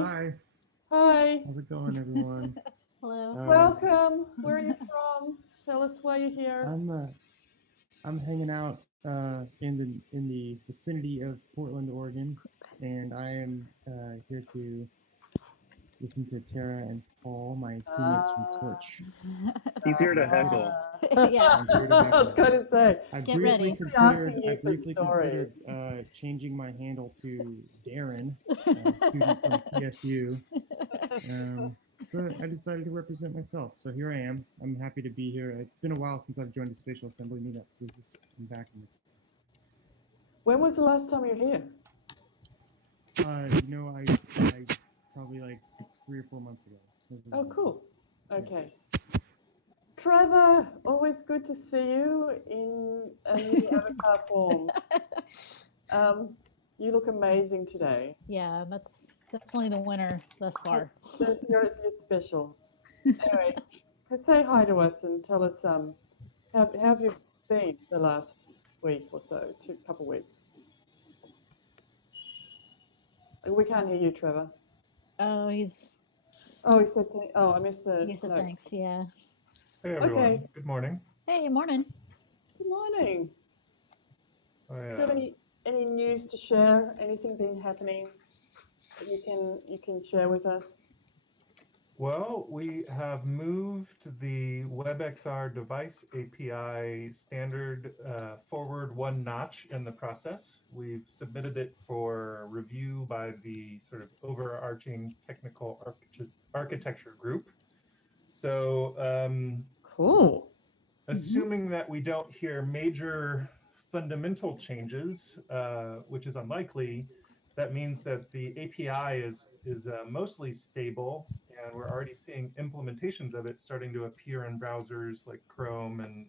Hi. Hi, Hi. how's it going, everyone? Hello. Welcome. Where are you from? Tell us why you're here. I'm hanging out in the vicinity of Portland, Oregon, and I am here to listen to Tara and Paul, my teammates from Ah. Torch. He's here to I'm here to heckle. Yeah, I'm here to I was heckle. going to say, get ready. asking I you for briefly considered stories. changing my handle to Darren, student from PSU. But I decided to represent myself, so here I am. I'm happy to be here. It's been a while since I've joined a Spatial Assembly meetup, so this is I'm back and it's When was the last time you were here? I probably like 3 or 4 months ago. Oh, cool. Okay. Trevor, always good to see you in a new avatar form. You look amazing today. Yeah, that's definitely the winner thus far. You're special. Anyway, say hi to us and tell us how have you been the last week or so, couple weeks? We can't hear you, Trevor. Oh, he's Oh, he said. Oh, I missed the he said note. thanks. Yeah. Hey Okay. everyone, good morning. Hey, morning. Good morning. I, Do you have any news to share? Anything been happening that you can share with us? well, we have moved the WebXR device API standard forward one notch in the process. We've submitted it for review by the sort of overarching technical architecture group. So Cool. assuming that we don't hear major fundamental changes, which is unlikely, that means that the API is mostly stable, and we're already seeing implementations of it starting to appear in browsers like Chrome, and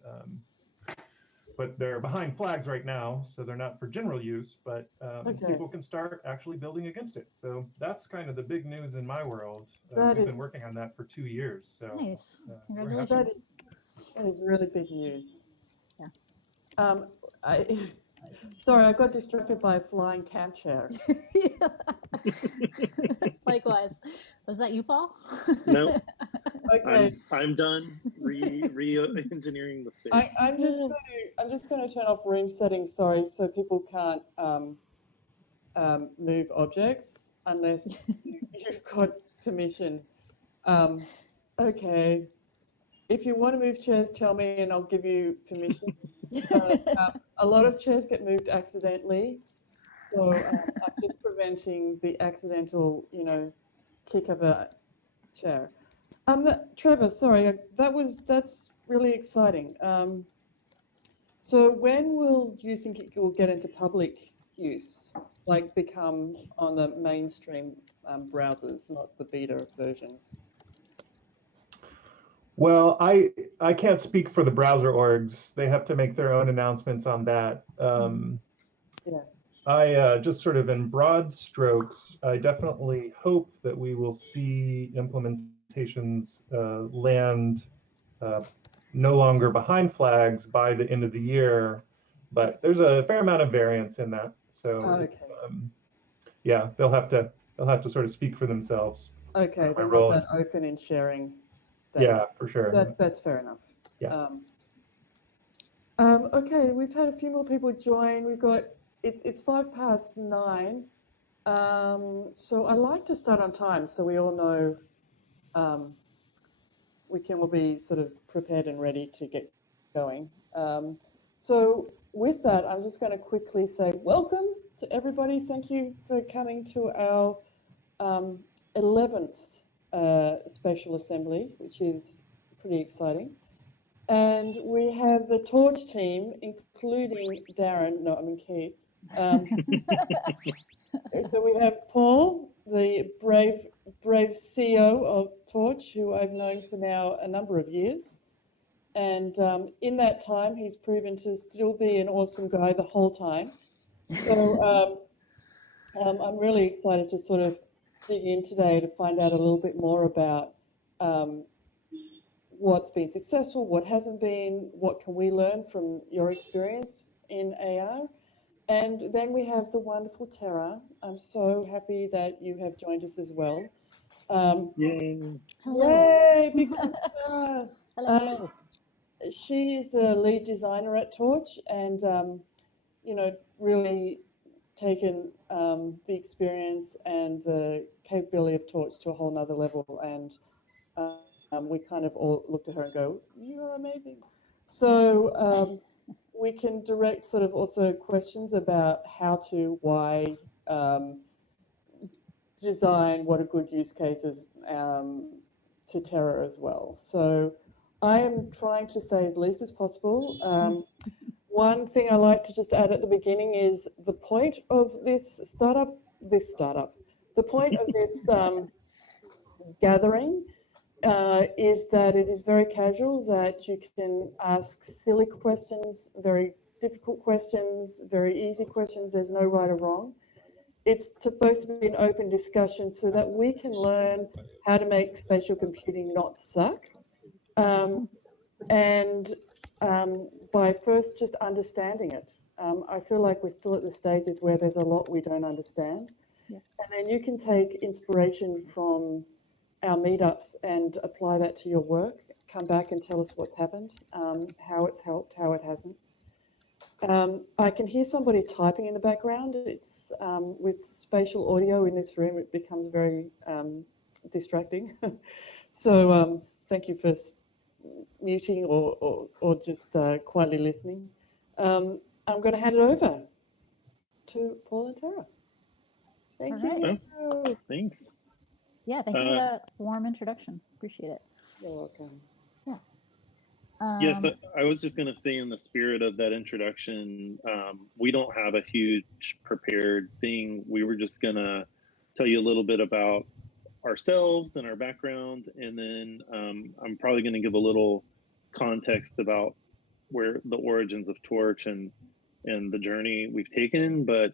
but they're behind flags right now, so they're not for general use. But Okay. people can start actually building against it. So that's kind of the big news in my world. That We've is been working on that for 2 years, so Nice. we're happy. that Congratulations. that is really big news. Yeah. I sorry, I got distracted by a flying camp chair. Likewise. Was that you, Paul? Nope, Okay. I'm done re-engineering the space. I'm just going to turn off room settings. Sorry, so people can't move objects unless you've got permission. Okay. If you want to move chairs, tell me and I'll give you permission. But a lot of chairs get moved accidentally, so I'm just preventing the accidental, kick of a chair. Trevor, sorry, that's really exciting. So when will you think it will get into public use, like become on the mainstream browsers, not the beta versions? Well, I can't speak for the browser orgs. They have to make their own announcements on that. Yeah. I just sort of in broad strokes, I definitely hope that we will see implementations land no longer behind flags by the end of the year. But there's a fair amount of variance in that. So Okay. yeah, they'll have to sort of speak for themselves. Okay, My they're role not is that open in sharing yeah, data. for sure. That's fair enough. Yeah. Okay, we've had a few more people join. We've got it's 9:05. So I like to start on time so we all know we can all be sort of prepared and ready to get going. So with that, I'm just going to quickly say welcome to everybody. Thank you for coming to our 11th Spatial Assembly, which is pretty exciting. And we have the Torch team, including Darren, no, I mean Keith. So we have Paul, the brave CEO of Torch, who I've known for now a number of years. And in that time, he's proven to still be an awesome guy the whole time. So I'm really excited to sort of dig in today to find out a little bit more about what's been successful, what hasn't been, what can we learn from your experience in AR. And then we have the wonderful Tara. I'm so happy that you have joined us as well. Yay. Hello. Yay, big clap for Tara. Hello, hello. She is the lead designer at Torch, and really taken the experience and the capability of Torch to a whole nother level. And we kind of all looked at her and go, "You're amazing." So we can direct sort of also questions about how to, why, design, what are good use cases to Terra as well. So I am trying to say as least as possible. One thing I like to just add at the beginning is the point of the point of this gathering is that it is very casual, that you can ask silly questions, very difficult questions, very easy questions. There's no right or wrong. It's supposed to be an open discussion so that we can learn how to make spatial computing not suck. And by first just understanding it. I feel like we're still at the stages where there's a lot we don't understand. Yeah. And then you can take inspiration from our meetups and apply that to your work. Come back and tell us what's happened, how it's helped, how it hasn't. I can hear somebody typing in the background. It's with spatial audio in this room, it becomes very distracting. So thank you for muting or just quietly listening. I'm going to hand it over to Paul and Tara. Thank All right. you. Oh, thanks. Yeah, thank you for that warm introduction. Appreciate it. You're welcome. Yes, I was just going to say, in the spirit of that introduction, we don't have a huge prepared thing. We were just going to tell you a little bit about ourselves and our background, and then I'm probably going to give a little context about where the origins of Torch and the journey we've taken, but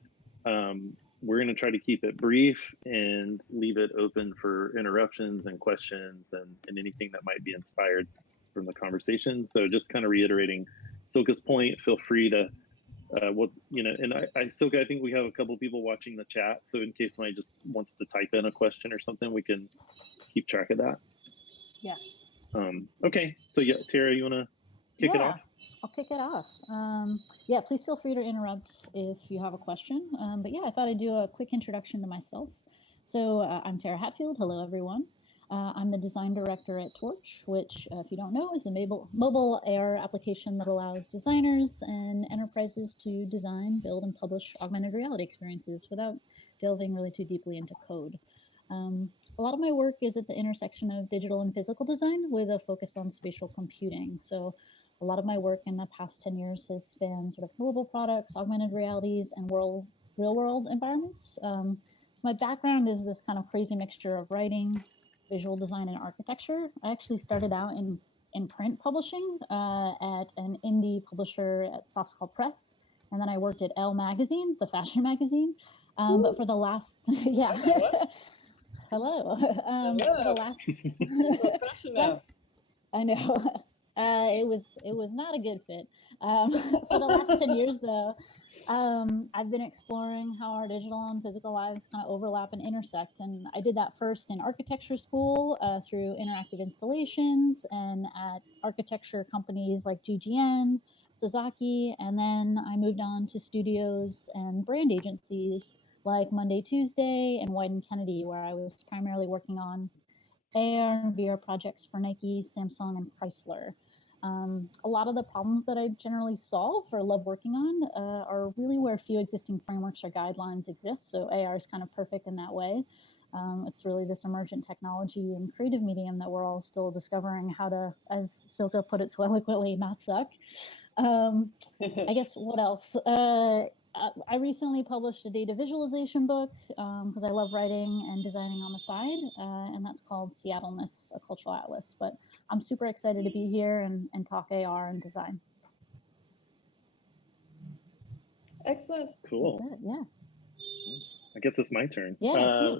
we're going to try to keep it brief and leave it open for interruptions and questions and anything that might be inspired from the conversation. So just kind of reiterating Silka's point, feel free to Silka, I think we have a couple people watching the chat, so in case somebody just wants to type in a question or something, we can keep track of that. Yeah. Okay, so yeah, Tara, you want to kick it off? I'll kick it off. Yeah, please feel free to interrupt if you have a question. But yeah, I thought I'd do a quick introduction to myself. So I'm Tara Hatfield. Hello, everyone. I'm the design director at Torch, which, if you don't know, is a mobile AR application that allows designers and enterprises to design, build, and publish augmented reality experiences without delving really too deeply into code. A lot of my work is at the intersection of digital and physical design with a focus on spatial computing. So a lot of my work in the past 10 years has spanned sort of mobile products, augmented realities, and real-world environments. So my background is this kind of crazy mixture of writing, visual design, and architecture. I actually started out in print publishing at an indie publisher at Softskull Press, and then I worked at Elle magazine, the fashion magazine. But for the last hello. For the last I know. It was not a good fit. For the last 10 years, though, I've been exploring how our digital and physical lives kind of overlap and intersect. And I did that first in architecture school through interactive installations and at architecture companies like GGN, Sasaki, and then I moved on to studios and brand agencies like Monday, Tuesday, and White & Kennedy, where I was primarily working on AR and VR projects for Nike, Samsung, and Chrysler. A lot of the problems that I generally solve or love working on are really where few existing frameworks or guidelines exist. So AR is kind of perfect in that way. It's really this emergent technology and creative medium that we're all still discovering how to, as Silka put it so eloquently, not suck. I guess what else? I recently published a data visualization book because I love writing and designing on the side, and that's called Seattleness, a cultural atlas. But I'm super excited to be here and talk AR and design. Excellent. Cool. That's it, yeah. I guess it's my turn. Yeah,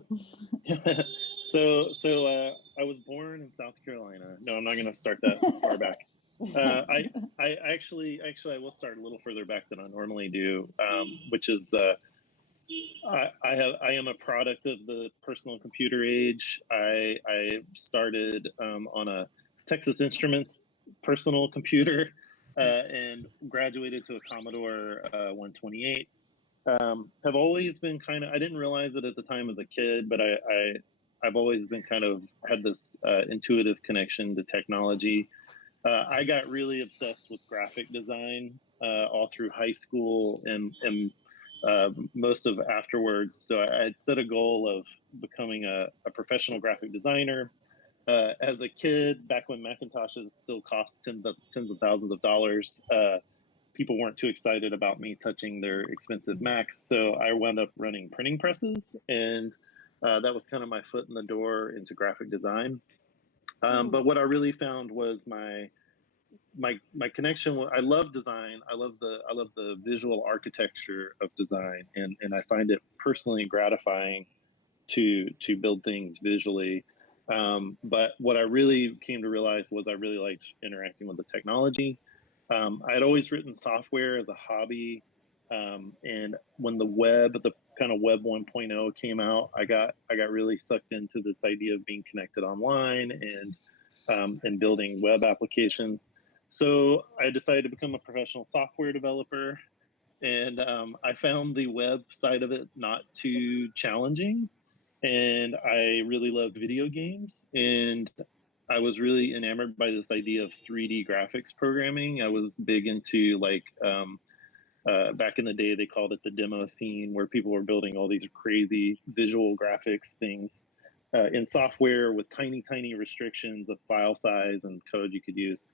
it's you. So I was born in South Carolina. No, I'm not going to start that far back. I I will start a little further back than I normally do, which is I am a product of the personal computer age. I started on a Texas Instruments personal computer and graduated to a Commodore 128. Have always been kind of, I didn't realize it at the time as a kid, but I've always been kind of had this intuitive connection to technology. I got really obsessed with graphic design all through high school and most of afterwards. So I had set a goal of becoming a professional graphic designer. As a kid, back when Macintoshes still cost tens of thousands of dollars, people weren't too excited about me touching their expensive Macs. So I wound up running printing presses, and that was kind of my foot in the door into graphic design. But what I really found was my connection. I love design. I love the visual architecture of design, and I find it personally gratifying to build things visually. But what I really came to realize was I really liked interacting with the technology. I had always written software as a hobby, and when the kind of Web 1.0 came out, I got really sucked into this idea of being connected online and building web applications. So I decided to become a professional software developer, and I found the web side of it not too challenging, and I really loved video games, and I was really enamored by this idea of 3D graphics programming. I was big into back in the day, they called it the demo scene, where people were building all these crazy visual graphics things in software with tiny restrictions of file size and code you could use.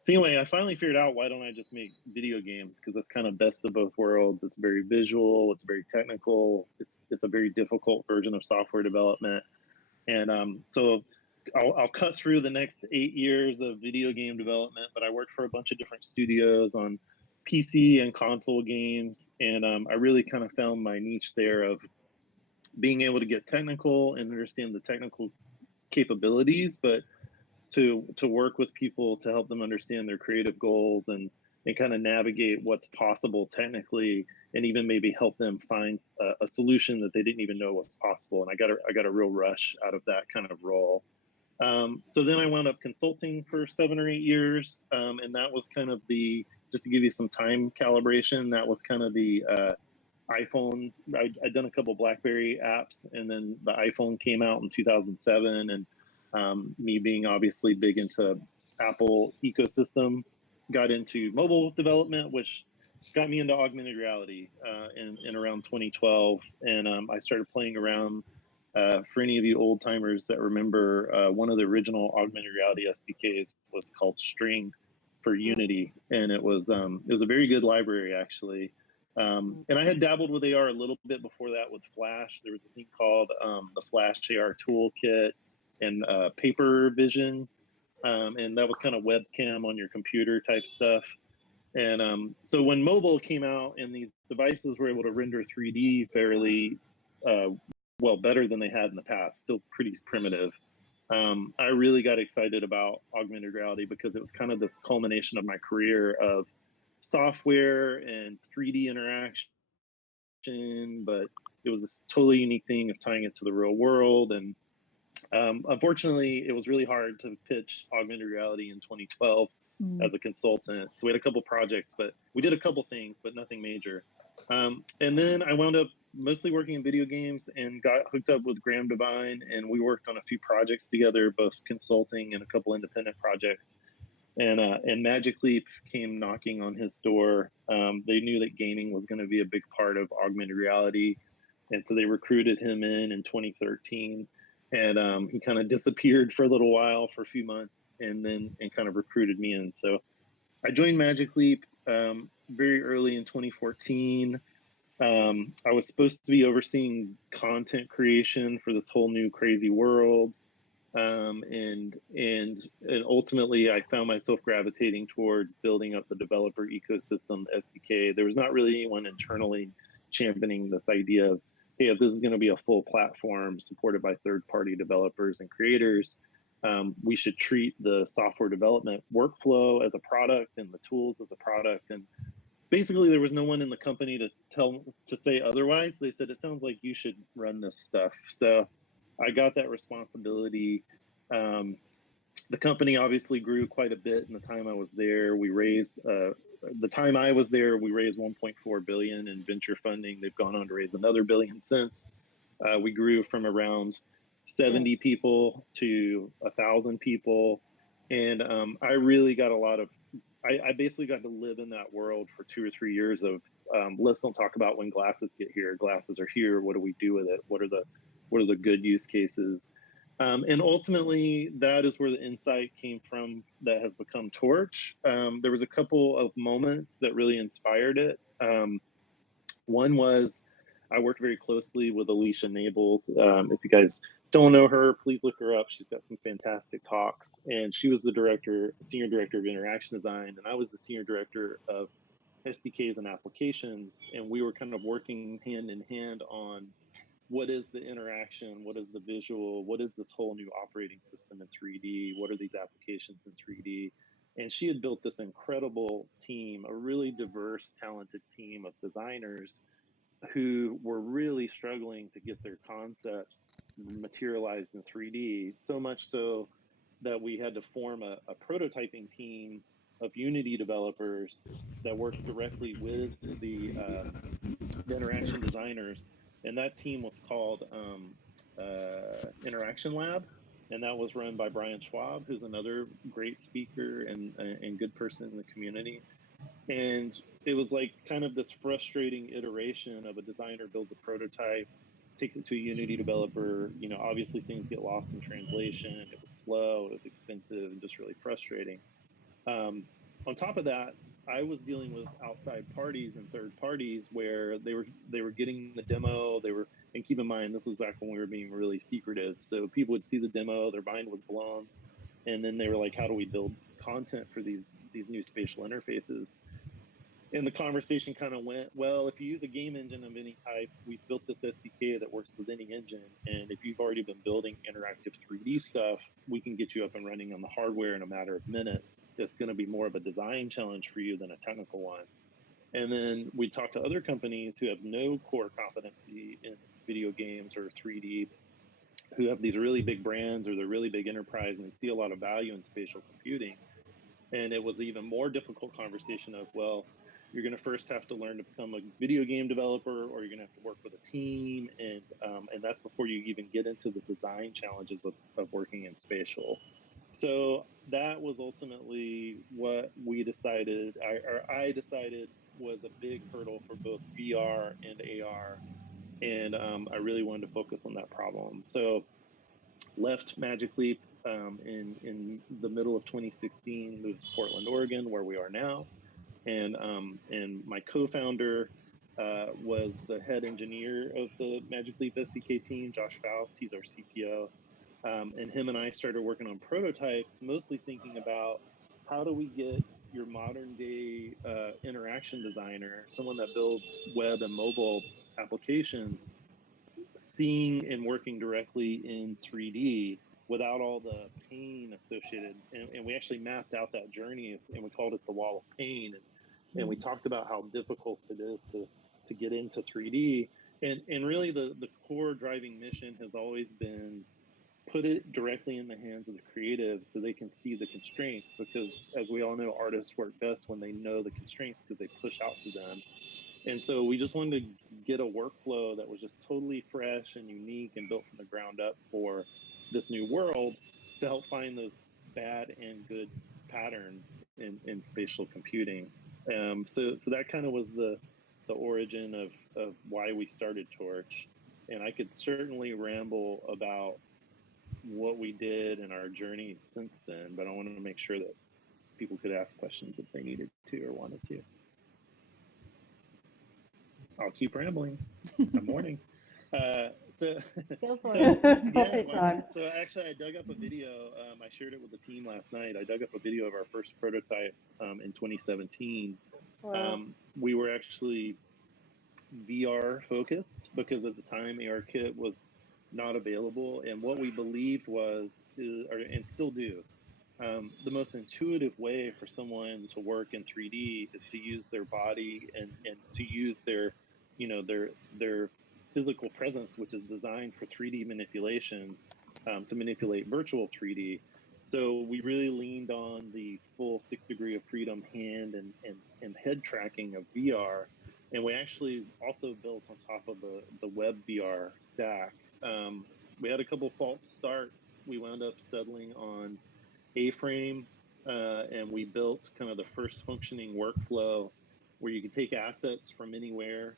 So anyway, I finally figured out, why don't I just make video games? Because that's kind of best of both worlds. It's very visual, it's very technical, it's a very difficult version of software development. And so I'll cut through the next 8 years of video game development, but I worked for a bunch of different studios on PC and console games, and I really kind of found my niche there of being able to get technical and understand the technical capabilities, but to work with people to help them understand their creative goals and kind of navigate what's possible technically, and even maybe help them find a solution that they didn't even know was possible. And I got a real rush out of that kind of role. So then I wound up consulting for 7 or 8 years, and that was kind of just to give you some time calibration, that was kind of the iPhone. I'd done a couple BlackBerry apps, and then the iPhone came out in 2007, and me being obviously big into Apple ecosystem, got into mobile development, which got me into augmented reality in around 2012. And I started playing around. For any of you old timers that remember, one of the original augmented reality SDKs was called String for Unity, and it was a very good library actually. And I had dabbled with AR a little bit before that with Flash. There was a thing called the Flash AR Toolkit and Paper Vision, and that was kind of webcam on your computer type stuff. And so when mobile came out and these devices were able to render 3D fairly well, better than they had in the past, still pretty primitive, I really got excited about augmented reality because it was kind of this culmination of my career of software and 3D interaction, but it was this totally unique thing of tying it to the real world. And unfortunately, it was really hard to pitch augmented reality in 2012 as a consultant. So we had a couple projects, but we did a couple things, but nothing major. And then I wound up mostly working in video games and got hooked up with Graham Devine, and we worked on a few projects together, both consulting and a couple independent projects. And Magic Leap came knocking on his door. They knew that gaming was going to be a big part of augmented reality, and so they recruited him in 2013. And he kind of disappeared for a little while, for a few months, and kind of recruited me in. So I joined Magic Leap very early in 2014. I was supposed to be overseeing content creation for this whole new crazy world. And ultimately I found myself gravitating towards building up the developer ecosystem, the SDK. There was not really anyone internally championing this idea of, hey, if this is going to be a full platform supported by third-party developers and creators, we should treat the software development workflow as a product and the tools as a product. And basically, there was no one in the company to say otherwise. They said, it sounds like you should run this stuff. So I got that responsibility. The company obviously grew quite a bit in the time I was there. We raised, the time I was there, we raised 1.4 billion in venture funding. They've gone on to raise another billion since. We grew from around 70 people to 1,000 people. And I really got a lot of, I basically got to live in that world for 2 or 3 years of, let's don't talk about when glasses get here. Glasses are here. What do we do with it? What are the good use cases? And ultimately, that is where the insight came from that has become Torch. There was a couple of moments that really inspired it. One was I worked very closely with Alicia Nables. If you guys don't know her, please look her up. She's got some fantastic talks. And she was the senior director of interaction design, and I was the senior director of SDKs and applications. And we were kind of working hand in hand on what is the interaction, what is the visual, what is this whole new operating system in 3D, what are these applications in 3D. And she had built this incredible team, a really diverse, talented team of designers who were really struggling to get their concepts materialized in 3D, so much so that we had to form a prototyping team of Unity developers that worked directly with the interaction designers. And that team was called Interaction Lab. And that was run by Brian Schwab, who's another great speaker and good person in the community. And it was like kind of this frustrating iteration of a designer builds a prototype, takes it to a Unity developer. You know, obviously things get lost in translation. It was slow, it was expensive, and just really frustrating. On top of that, I was dealing with outside parties and third parties where they were getting the demo. And keep in mind, this was back when we were being really secretive. So people would see the demo, their mind was blown, and then they were like, "How do we build content for these new spatial interfaces?" And the conversation kind of went, well, if you use a game engine of any type, we've built this SDK that works with any engine. And if you've already been building interactive 3D stuff, we can get you up and running on the hardware in a matter of minutes. It's going to be more of a design challenge for you than a technical one. And then we talked to other companies who have no core competency in video games or 3D, who have these really big brands or they're really big enterprise and they see a lot of value in spatial computing. And it was an even more difficult conversation of, well, you're going to first have to learn to become a video game developer, or you're going to have to work with a team, and that's before you even get into the design challenges of working in spatial. So that was ultimately what we decided, I decided was a big hurdle for both VR and AR, and I really wanted to focus on that problem. So left Magic Leap in the middle of 2016, moved to Portland, Oregon, where we are now. And my co-founder was the head engineer of the Magic Leap SDK team, Josh Faust. He's our CTO. And him and I started working on prototypes, mostly thinking about how do we get your modern day interaction designer, someone that builds web and mobile applications, seeing and working directly in 3D without all the pain associated. And we actually mapped out that journey, and we called it the wall of pain. And we talked about how difficult it is to get into 3D. And really the core driving mission has always been put it directly in the hands of the creatives so they can see the constraints, because as we all know, artists work best when they know the constraints because they push out to them. And so we just wanted to get a workflow that was just totally fresh and unique and built from the ground up for this new world to help find those bad and good patterns in spatial computing. So that kind of was the origin of why we started Torch. And I could certainly ramble about what we did and our journey since then, but I wanted to make sure that people could ask questions if they needed to or wanted to. I'll keep rambling. I'm warning. So Go for it. yeah, Time. so actually I dug up a video. I shared it with the team last night. I dug up a video of our first prototype in 2017. Wow. We were actually VR focused because at the time ARKit was not available. And what we believed was, and still do, the most intuitive way for someone to work in 3D is to use their body and to use their, their physical presence, which is designed for 3D manipulation, to manipulate virtual 3D. So we really leaned on the full 6 degree of freedom hand and head tracking of VR. And we actually also built on top of the web VR stack. We had a couple false starts. We wound up settling on A-frame, and we built kind of the first functioning workflow where you can take assets from anywhere,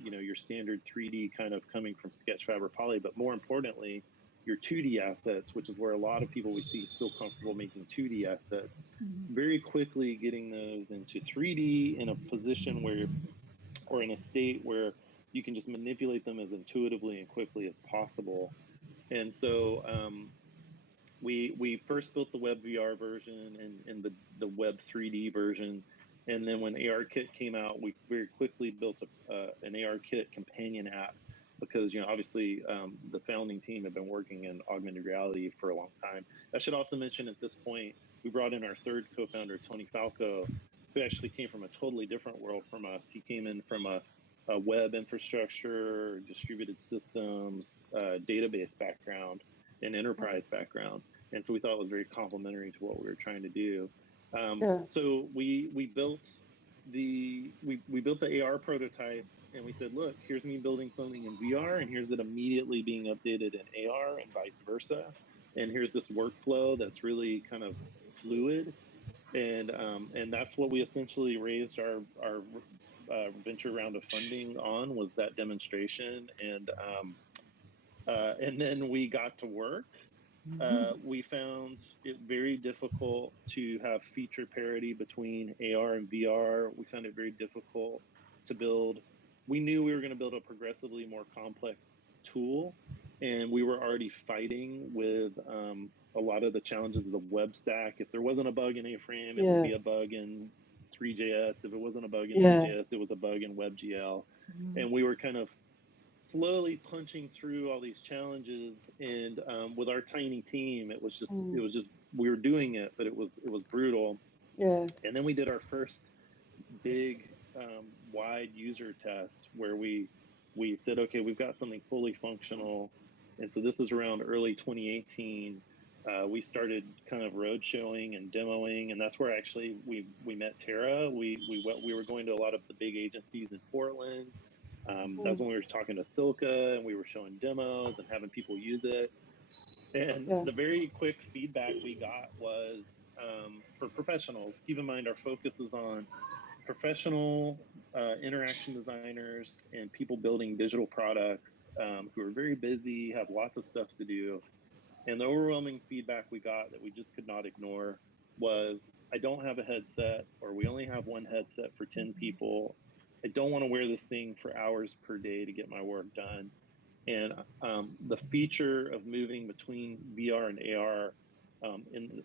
your standard 3D kind of coming from Sketchfab or Poly, but more importantly, your 2D assets, which is where a lot of people we see still comfortable making 2D assets, very quickly getting those into 3D in a position where, or in a state where you can just manipulate them as intuitively and quickly as possible. And so we first built the web VR version and the web 3D version, and then when ARKit came out, we very quickly built an ARKit companion app because obviously the founding team had been working in augmented reality for a long time. I should also mention at this point we brought in our third co-founder, Tony Falco, who actually came from a totally different world from us. He came in from a web infrastructure, distributed systems, database background, and enterprise background. And so we thought it was very complementary to what we were trying to do. So we built the AR prototype, and we said, look, here's me building something in VR, and here's it immediately being updated in AR, and vice versa. And here's this workflow that's really kind of fluid, and that's what we essentially raised our venture round of funding on, was that demonstration, and then we got to work. We found it very difficult to have feature parity between AR and VR. We found it very difficult to build. We knew we were going to build a progressively more complex tool, and we were already fighting with a lot of the challenges of the web stack. If there wasn't a bug in A-frame, it would be a bug in 3JS. If it wasn't a bug in 3JS, it was a bug in WebGL. And we were kind of slowly punching through all these challenges, and with our tiny team, it was just we were doing it, but it was brutal. And then we did our first big wide user test where we said, okay, we've got something fully functional. And so this is around early 2018. We started kind of road showing and demoing, and that's where actually we met Tara. We were going to a lot of the big agencies in Portland. That's when we were talking to Silka, and we were showing demos and having people use it. And the very quick feedback we got was for professionals. Keep in mind, our focus is on professional interaction designers and people building digital products who are very busy, have lots of stuff to do. And the overwhelming feedback we got that we just could not ignore was, I don't have a headset, or we only have one headset for 10 people. I don't want to wear this thing for hours per day to get my work done. And the feature of moving between VR and AR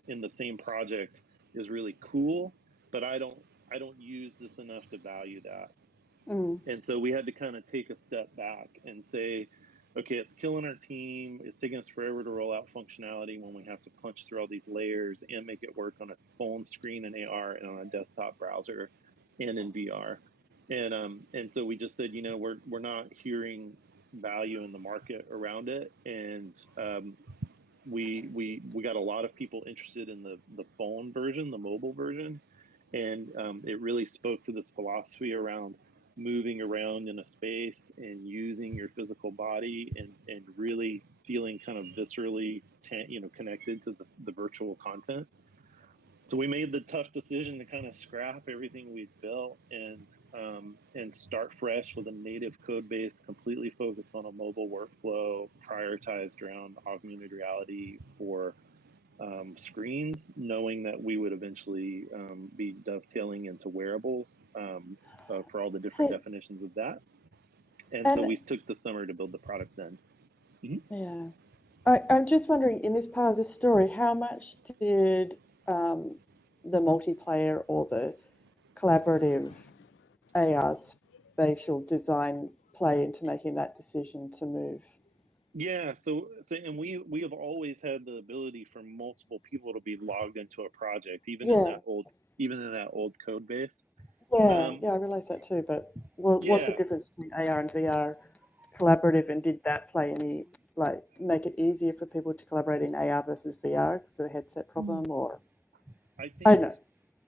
in the same project is really cool, but I don't use this enough to value that. And so we had to kind of take a step back and say, okay, it's killing our team. It's taking us forever to roll out functionality when we have to punch through all these layers and make it work on a phone screen in AR and on a desktop browser and in VR. And so we just said, we're not hearing value in the market around it. And we got a lot of people interested in the phone version, the mobile version. And it really spoke to this philosophy around moving around in a space and using your physical body and really feeling kind of viscerally connected to the virtual content. So we made the tough decision to kind of scrap everything we'd built and start fresh with a native code base completely focused on a mobile workflow prioritized around augmented reality for screens, knowing that we would eventually be dovetailing into wearables for all the different definitions of that. And so we took the summer to build the product then. Yeah. I'm just wondering, in this part of the story, how much did the multiplayer or the collaborative AR spatial design play into making that decision to move? Yeah, and we have always had the ability for multiple people to be logged into a project, Yeah, even in that old code base. yeah, Um, yeah, I realise that too. But what's the yeah, difference between AR and VR collaborative, and did that play any, like, make it easier for people to collaborate in AR versus VR because of the headset Mm. problem, or I I think don't know.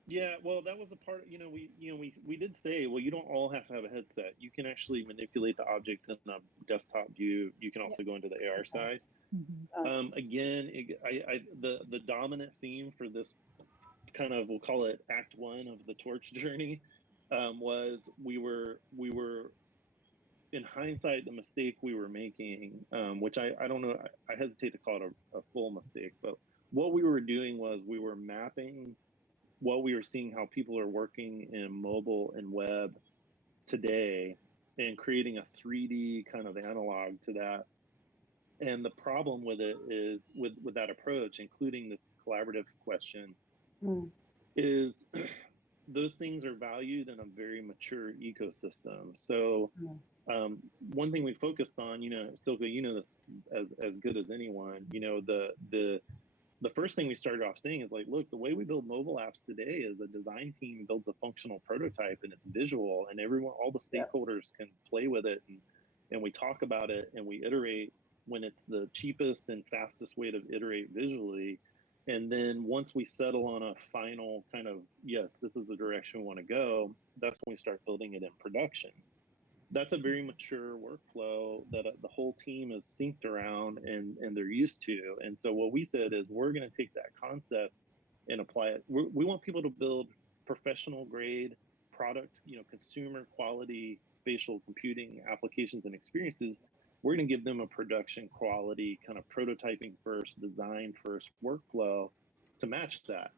yeah, well, that was a part. We did say, well, you don't all have to have a headset. You can actually manipulate the objects in a desktop view. You can Yep. also go into the AR side. Hmm. Again, the dominant theme for this kind of, we'll call it Act One of the Torch journey, was we were in hindsight, the mistake we were making, which I don't know, I hesitate to call it a full mistake, but what we were doing was we were mapping what we were seeing, how people are working in mobile and web today, and creating a 3D kind of analog to that. And the problem with it is, with that approach, including this collaborative question, Mm, is those things are valued in a very mature ecosystem. So mm, one thing we focused on, Silka, you know this as good as anyone. The first thing we started off saying is like, look, the way we build mobile apps today is a design team builds a functional prototype and it's visual, and everyone, all the yeah, stakeholders can play with it, and we talk about it and we iterate when it's the cheapest and fastest way to iterate visually. And then once we settle on a final kind of, yes, this is the direction we want to go, that's when we start building it in production. That's a very mature workflow that the whole team is synced around, and they're used to. And so what we said is, we're going to take that concept and apply it. We want people to build professional grade product, consumer quality spatial computing applications and experiences. We're going to give them a production quality kind of prototyping first, design first workflow to match that.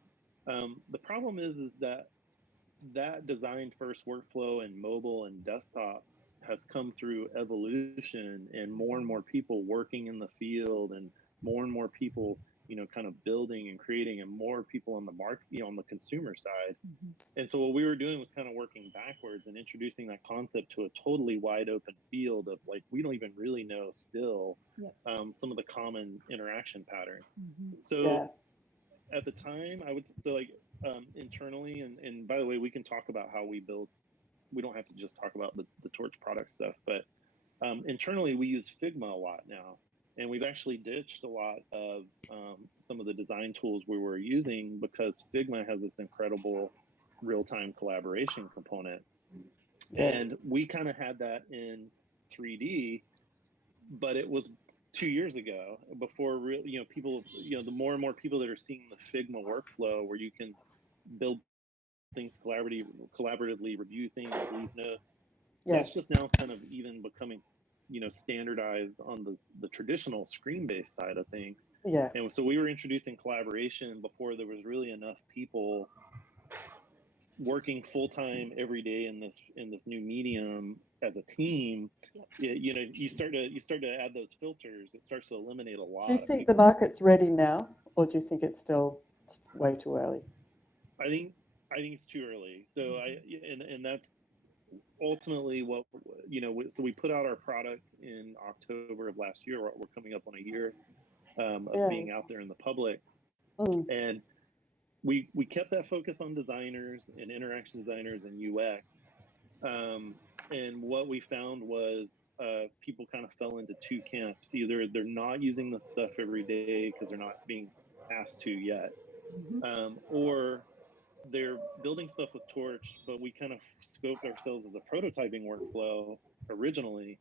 The problem is that design first workflow in mobile and desktop has come through evolution, and more people working in the field, and more people, kind of building and creating, and more people on the market, on the consumer side. Hmm. And so what we were doing was kind of working backwards and introducing that concept to a totally wide open field of, like, we don't even really know still Yep. some of the common interaction patterns. Hmm. So yeah, at the time, I would so like, internally, and by the way, we can talk about how we build. We don't have to just talk about the Torch product stuff, but internally we use Figma a lot now, and we've actually ditched a lot of some of the design tools we were using, because Figma has this incredible real-time collaboration component, yeah. and we kind of had that in 3D, but it was 2 years ago, before real, people, the more and more people that are seeing the Figma workflow, where you can build things collaboratively, review things, leave notes. Yeah, That's just now kind of even becoming, standardized on the traditional screen-based side of things. yeah. And so we were introducing collaboration before there was really enough people working full time every day in this new medium as a team. Yep. You start to add those filters. It starts to eliminate a Do you lot of think the people. market's ready now, or do you think it's still way too early? I think I think it's too early. So and that's ultimately what, so we put out our product in October of last year. We're coming up on a year of Yeah. being out there in the public, Mm, and we kept that focus on designers and interaction designers and UX. Um, and what we found was, people kind of fell into two camps. Either they're not using the stuff every day because they're not being asked to yet, Hmm. or they're building stuff with Torch, but we kind of scoped ourselves as a prototyping workflow originally.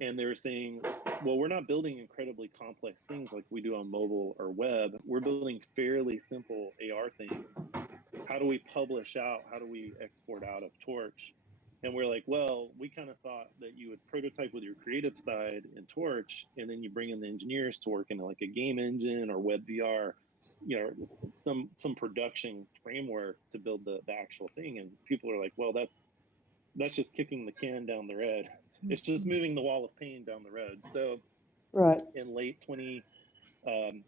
And they were saying, well, we're not building incredibly complex things like we do on mobile or web. We're building fairly simple AR things. How do we publish out? How do we export out of Torch? And we're like, well, we kind of thought that you would prototype with your creative side in Torch, and then you bring in the engineers to work in like a game engine or web VR, some production framework to build the actual thing. And people are like, well, that's just kicking the can down the road. It's just Hmm. moving the wall of pain down the road. So right. in um,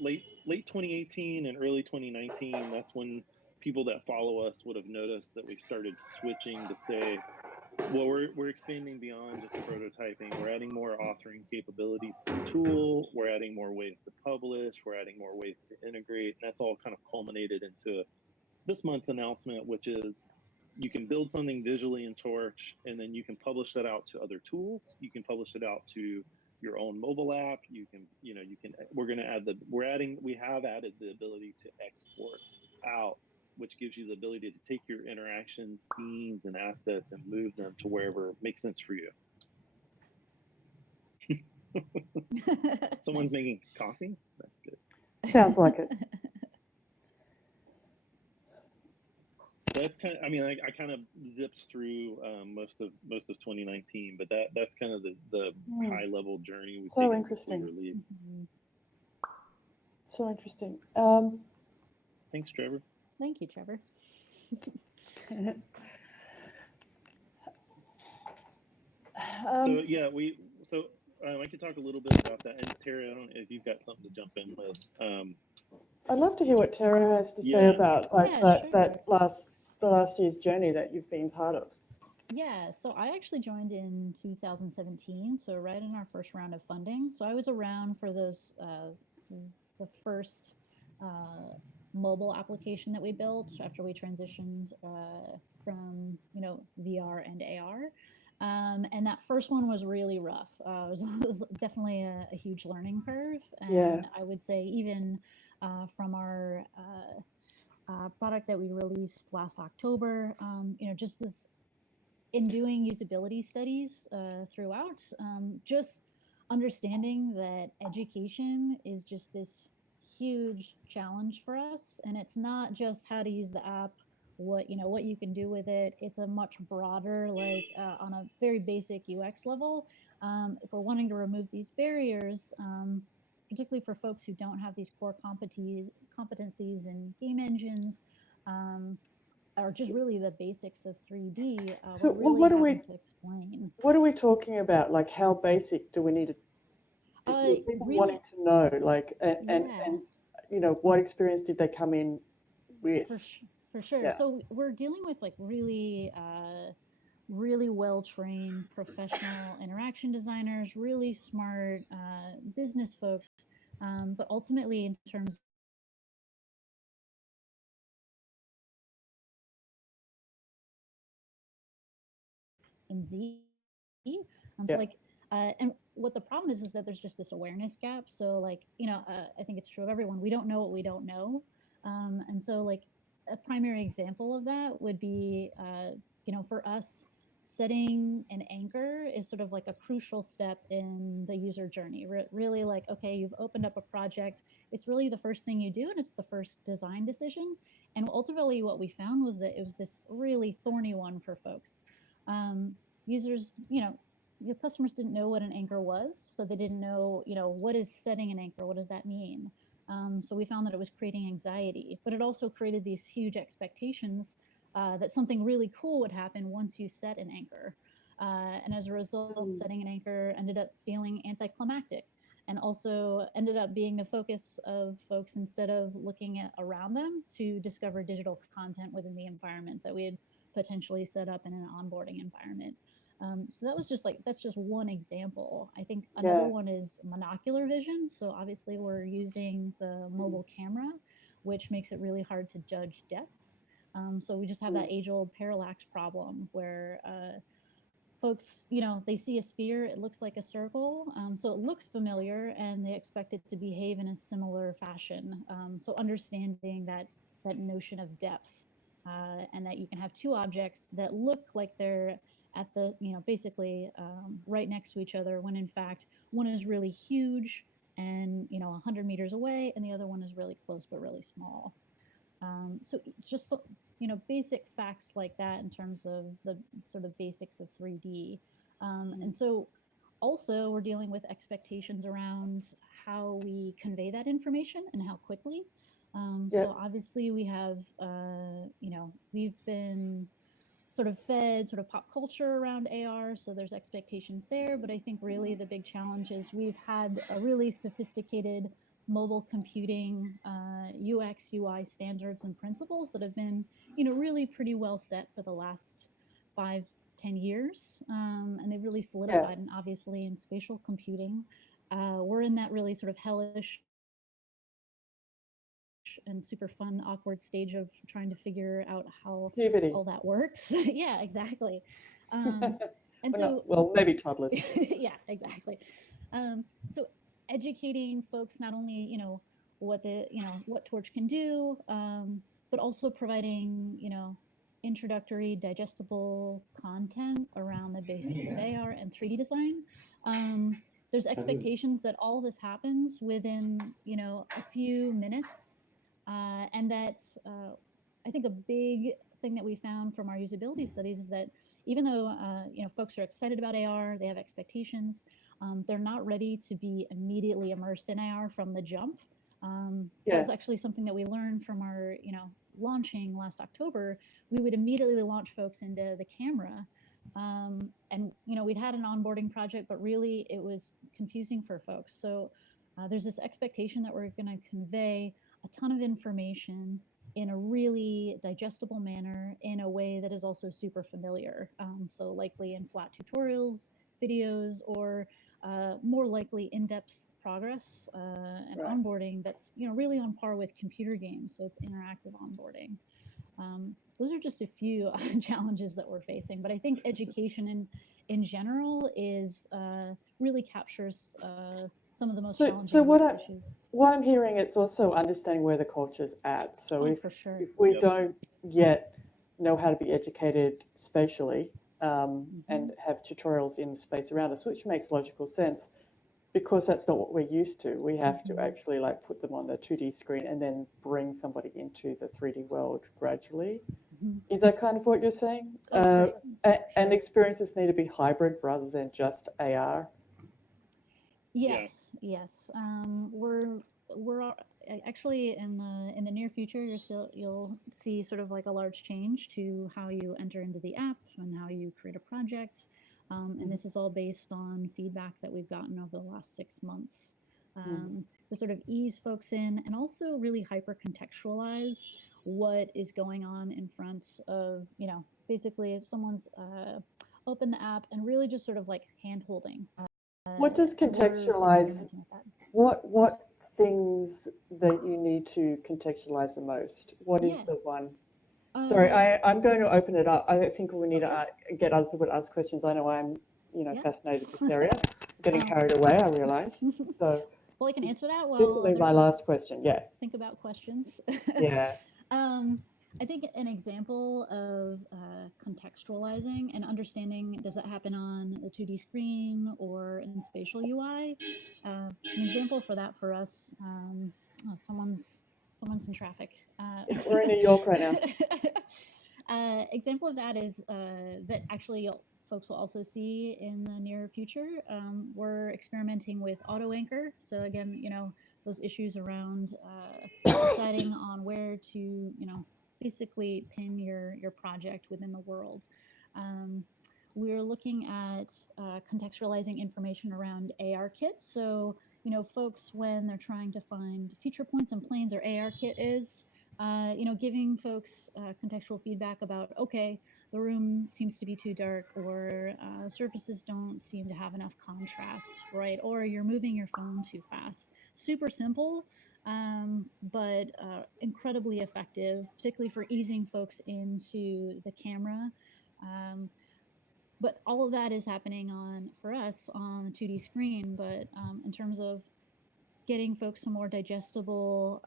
late 2018 and early 2019, that's when people that follow us would have noticed that we started switching to say, Well, we're expanding beyond just prototyping. We're adding more authoring capabilities to the tool. We're adding more ways to publish. We're adding more ways to integrate. And that's all kind of culminated into this month's announcement, which is you can build something visually in Torch, and then you can publish that out to other tools. You can publish it out to your own mobile app. You can, we're going to add we have added the ability to export out, which gives you the ability to take your interactions, scenes, and assets and move them to wherever makes sense for you. Someone's Nice. making coffee? That's good. Sounds like it. So that's kind of, I kind of zipped through most of 2019, but that's kind of the high level journey we've So taken interesting. since we released. So interesting. Thanks, Trevor. Thank you, Trevor. So yeah, I could talk a little bit about that. And Terry, I don't know if you've got something to jump in with. I'd love to hear what Tara has to say about the last year's journey that you've been part of. Yeah, so I actually joined in 2017, so right in our first round of funding. So I was around for those the first mobile application that we built after we transitioned from VR and AR. And that first one was really rough. It was definitely a huge learning curve. And I would say even from our product that we released last October, just this in doing usability studies throughout, just understanding that education is just this huge challenge for us, and it's not just how to use the app, what you can do with it. It's a much broader, like on a very basic UX level. If we're wanting to remove these barriers, particularly for folks who don't have these core competencies in game engines, or just really the basics of 3D, So we're really having to explain. What are we talking about? Like, how basic do we need to? People really, wanting to know, like, and what experience did they come in with? For sure. Yeah. So we're dealing with like really well-trained professional interaction designers, really smart business folks, but ultimately in terms in Z. So like, and what the problem is that there's just this awareness gap. So like, I think it's true of everyone. We don't know what we don't know. And so like a primary example of that would be, for us, setting an anchor is sort of like a crucial step in the user journey. Really like, okay, you've opened up a project. It's really the first thing you do, and it's the first design decision. And ultimately what we found was that it was this really thorny one for folks. Users, your customers didn't know what an anchor was, so they didn't know, what is setting an anchor? What does that mean? So we found that it was creating anxiety, but it also created these huge expectations that something really cool would happen once you set an anchor. And as a result, setting an anchor ended up feeling anticlimactic, and also ended up being the focus of folks instead of looking around them to discover digital content within the environment that we had potentially set up in an onboarding environment. So that's just one example. I think another one is monocular vision. So obviously we're using the mobile camera, which makes it really hard to judge depth. So we just have that age-old parallax problem where folks, they see a sphere, it looks like a circle, so it looks familiar, and they expect it to behave in a similar fashion. So understanding that notion of depth, and that you can have two objects that look like they're at the, basically right next to each other, when in fact one is really huge and 100 meters away, and the other one is really close but really small. So it's just basic facts like that in terms of the sort of basics of 3D. And so also we're dealing with expectations around how we convey that information and how quickly. So obviously we have, we've been sort of fed sort of pop culture around AR, so there's expectations there. But I think really the big challenge is we've had a really sophisticated mobile computing UX, UI standards and principles that have been, really pretty well set for the last 5-10 10 years, and they've really solidified. And obviously in spatial computing, we're in that really sort of hellish and super fun, awkward stage of trying to figure out how Puberty. all that works. Yeah, exactly. And well, maybe toddlers. yeah, exactly. So educating folks not only, what Torch can do, but also providing, introductory digestible content around the basics of AR and 3D design. There's expectations that all this happens within, a few minutes, and that I think a big thing that we found from our usability studies is that even though folks are excited about AR, they have expectations, they're not ready to be immediately immersed in AR from the jump. That was actually something that we learned from our launching last October. We would immediately launch folks into the camera, and we'd had an onboarding project, but really it was confusing for folks. So there's this expectation that we're going to convey a ton of information in a really digestible manner, in a way that is also super familiar. So likely in flat tutorials, videos, or more likely in-depth progress and onboarding that's really on par with computer games. So it's interactive onboarding. Those are just a few challenges that we're facing, but I think education in general is really captures some of the most challenging issues. What I'm hearing, it's also understanding where the culture's at. So if we don't yet know how to be educated spatially and have tutorials in the space around us, which makes logical sense, because that's not what we're used to. We have to actually put them on the 2D screen and then bring somebody into the 3D world gradually. Is that kind of what you're saying? And experiences need to be hybrid rather than just AR? Yes. We're actually in the near future. You'll see sort of like a large change to how you enter into the app and how you create a project. And this is all based on feedback that we've gotten over the last 6 months to sort of ease folks in and also really hyper contextualize what is going on in front of, basically if someone's opened the app and really just sort of like hand holding. What does contextualize? What things that you need to contextualize the most? What is the one? Sorry, I'm going to open it up. I think we need to get other people to ask questions. I know I'm, fascinated with this area. I'm getting carried away, I realize. So, well, I can answer that. This will be my last question. Yeah. Think about questions. Yeah. I think an example of contextualizing and understanding, does that happen on the 2D screen or in spatial UI? An example for that for us, someone's in traffic. We're in New York right now. Example of that is that actually folks will also see in the near future. We're experimenting with auto anchor. So again, those issues around deciding on where to, basically pin your project within the world. We're looking at contextualizing information around ARKit. So, folks, when they're trying to find feature points and planes, or ARKit is, giving folks contextual feedback about, okay, the room seems to be too dark, or surfaces don't seem to have enough contrast, right? Or you're moving your phone too fast. Super simple, but incredibly effective, particularly for easing folks into the camera. But all of that is happening for us on the 2D screen. But in terms of getting folks some more digestible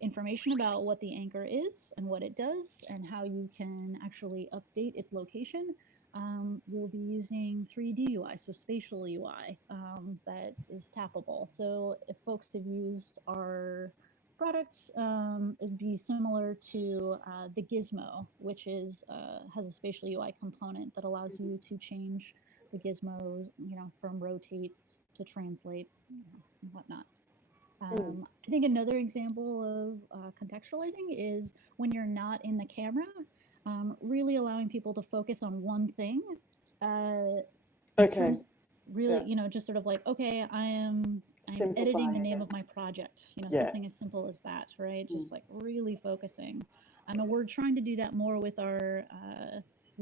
information about what the anchor is and what it does and how you can actually update its location, we'll be using 3D UI, so spatial UI that is tappable. So if folks have used our products, it'd be similar to the Gizmo, which is has a spatial UI component that allows you to change the Gizmo, from rotate to translate and whatnot. I think another example of contextualizing is when you're not in the camera, really allowing people to focus on one thing. Really, just sort of like, okay, I'm editing the name of my project, something as simple as that, right? Just like really focusing. And we're trying to do that more with our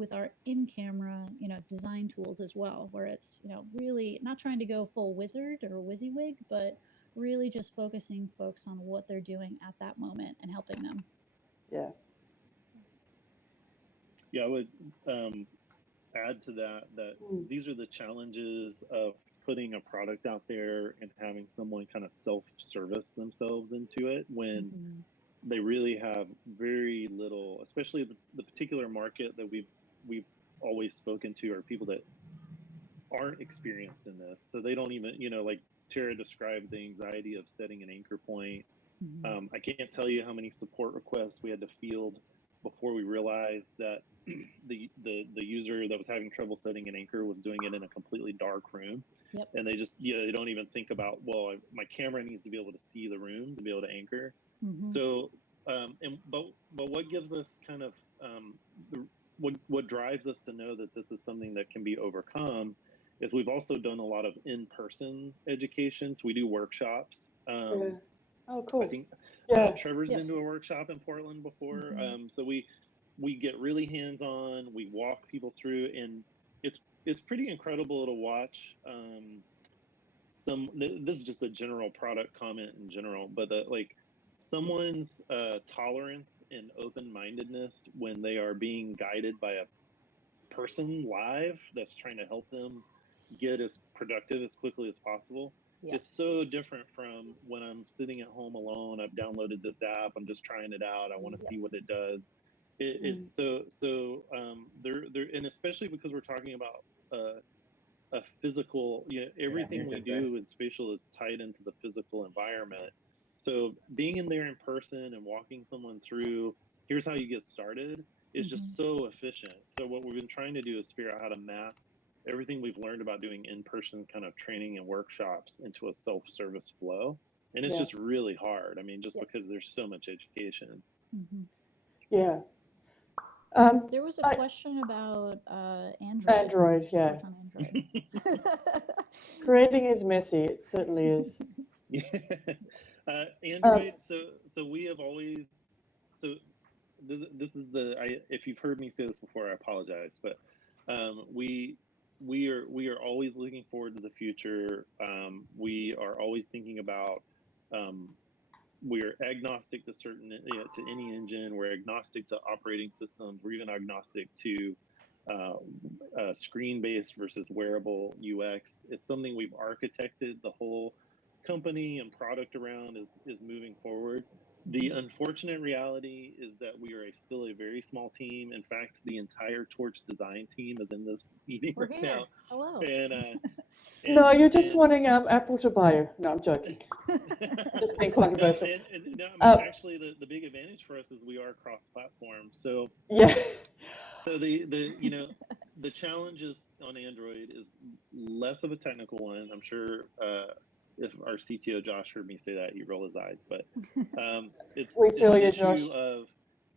with our in-camera, design tools as well, where it's, really not trying to go full wizard or WYSIWYG, but really just focusing folks on what they're doing at that moment and helping them. Yeah. Yeah, I would add to that these are the challenges of putting a product out there and having someone kind of self-service themselves into it when they really have very little, especially the particular market that we've always spoken to are people that aren't experienced in this. So they don't even, like Tara described, the anxiety of setting an anchor point. I can't tell you how many support requests we had to field before we realized that the user that was having trouble setting an anchor was doing it in a completely dark room. Yep. And they just, they don't even think about, well, my camera needs to be able to see the room to be able to anchor. So, but what gives us kind of, what drives us to know that this is something that can be overcome is we've also done a lot of in-person education. So we do workshops. Oh, cool. I think Trevor's been to a workshop in Portland before. So we get really hands-on. We walk people through, and it's pretty incredible to watch. This is just a general product comment in general, but like someone's tolerance and open-mindedness when they are being guided by a person live that's trying to help them get as productive as quickly as possible. It's so different from when I'm sitting at home alone. I've downloaded this app. I'm just trying it out. I want to see what it does. There, and especially because we're talking about a physical, everything we do in Spatial is tied into the physical environment. So being in there in person and walking someone through, here's how you get started, is just so efficient. So what we've been trying to do is figure out how to map everything we've learned about doing in-person kind of training and workshops into a self-service flow. And it's just really hard. I mean, just because there's so much education. Yeah. There was a question about Android. Android, yeah. Android. Creating is messy. It certainly is. Android. So we have always. So this is if you've heard me say this before, I apologize, but we are always looking forward to the future. We are always thinking about. We're agnostic to to any engine. We're agnostic to operating systems. We're even agnostic to screen-based versus wearable UX. It's something we've architected the whole company and product around is moving forward. The unfortunate reality is that we are still a very small team. In fact, the entire Torch design team is in this meeting We're right here. now. Hello. No, you're just wanting Apple to buy you. No, I'm joking. Just being controversial. Actually, the big advantage for us is we are cross-platform. So So the challenges on Android is less of a technical one. I'm sure if our CTO Josh heard me say that, he'd roll his eyes. But it's an issue of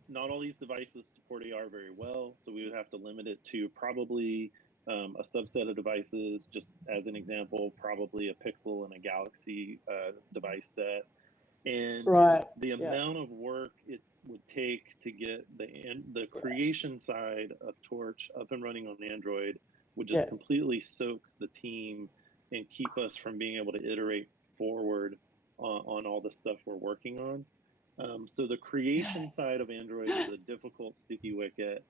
not all these devices support AR very well, so we would have to limit it to probably a subset of devices. Just as an example, probably a Pixel and a Galaxy device set. And the amount of work it would take to get the creation side of Torch up and running on Android would just completely soak the team and keep us from being able to iterate forward on all the stuff we're working on. So the creation side of Android is a difficult, sticky wicket.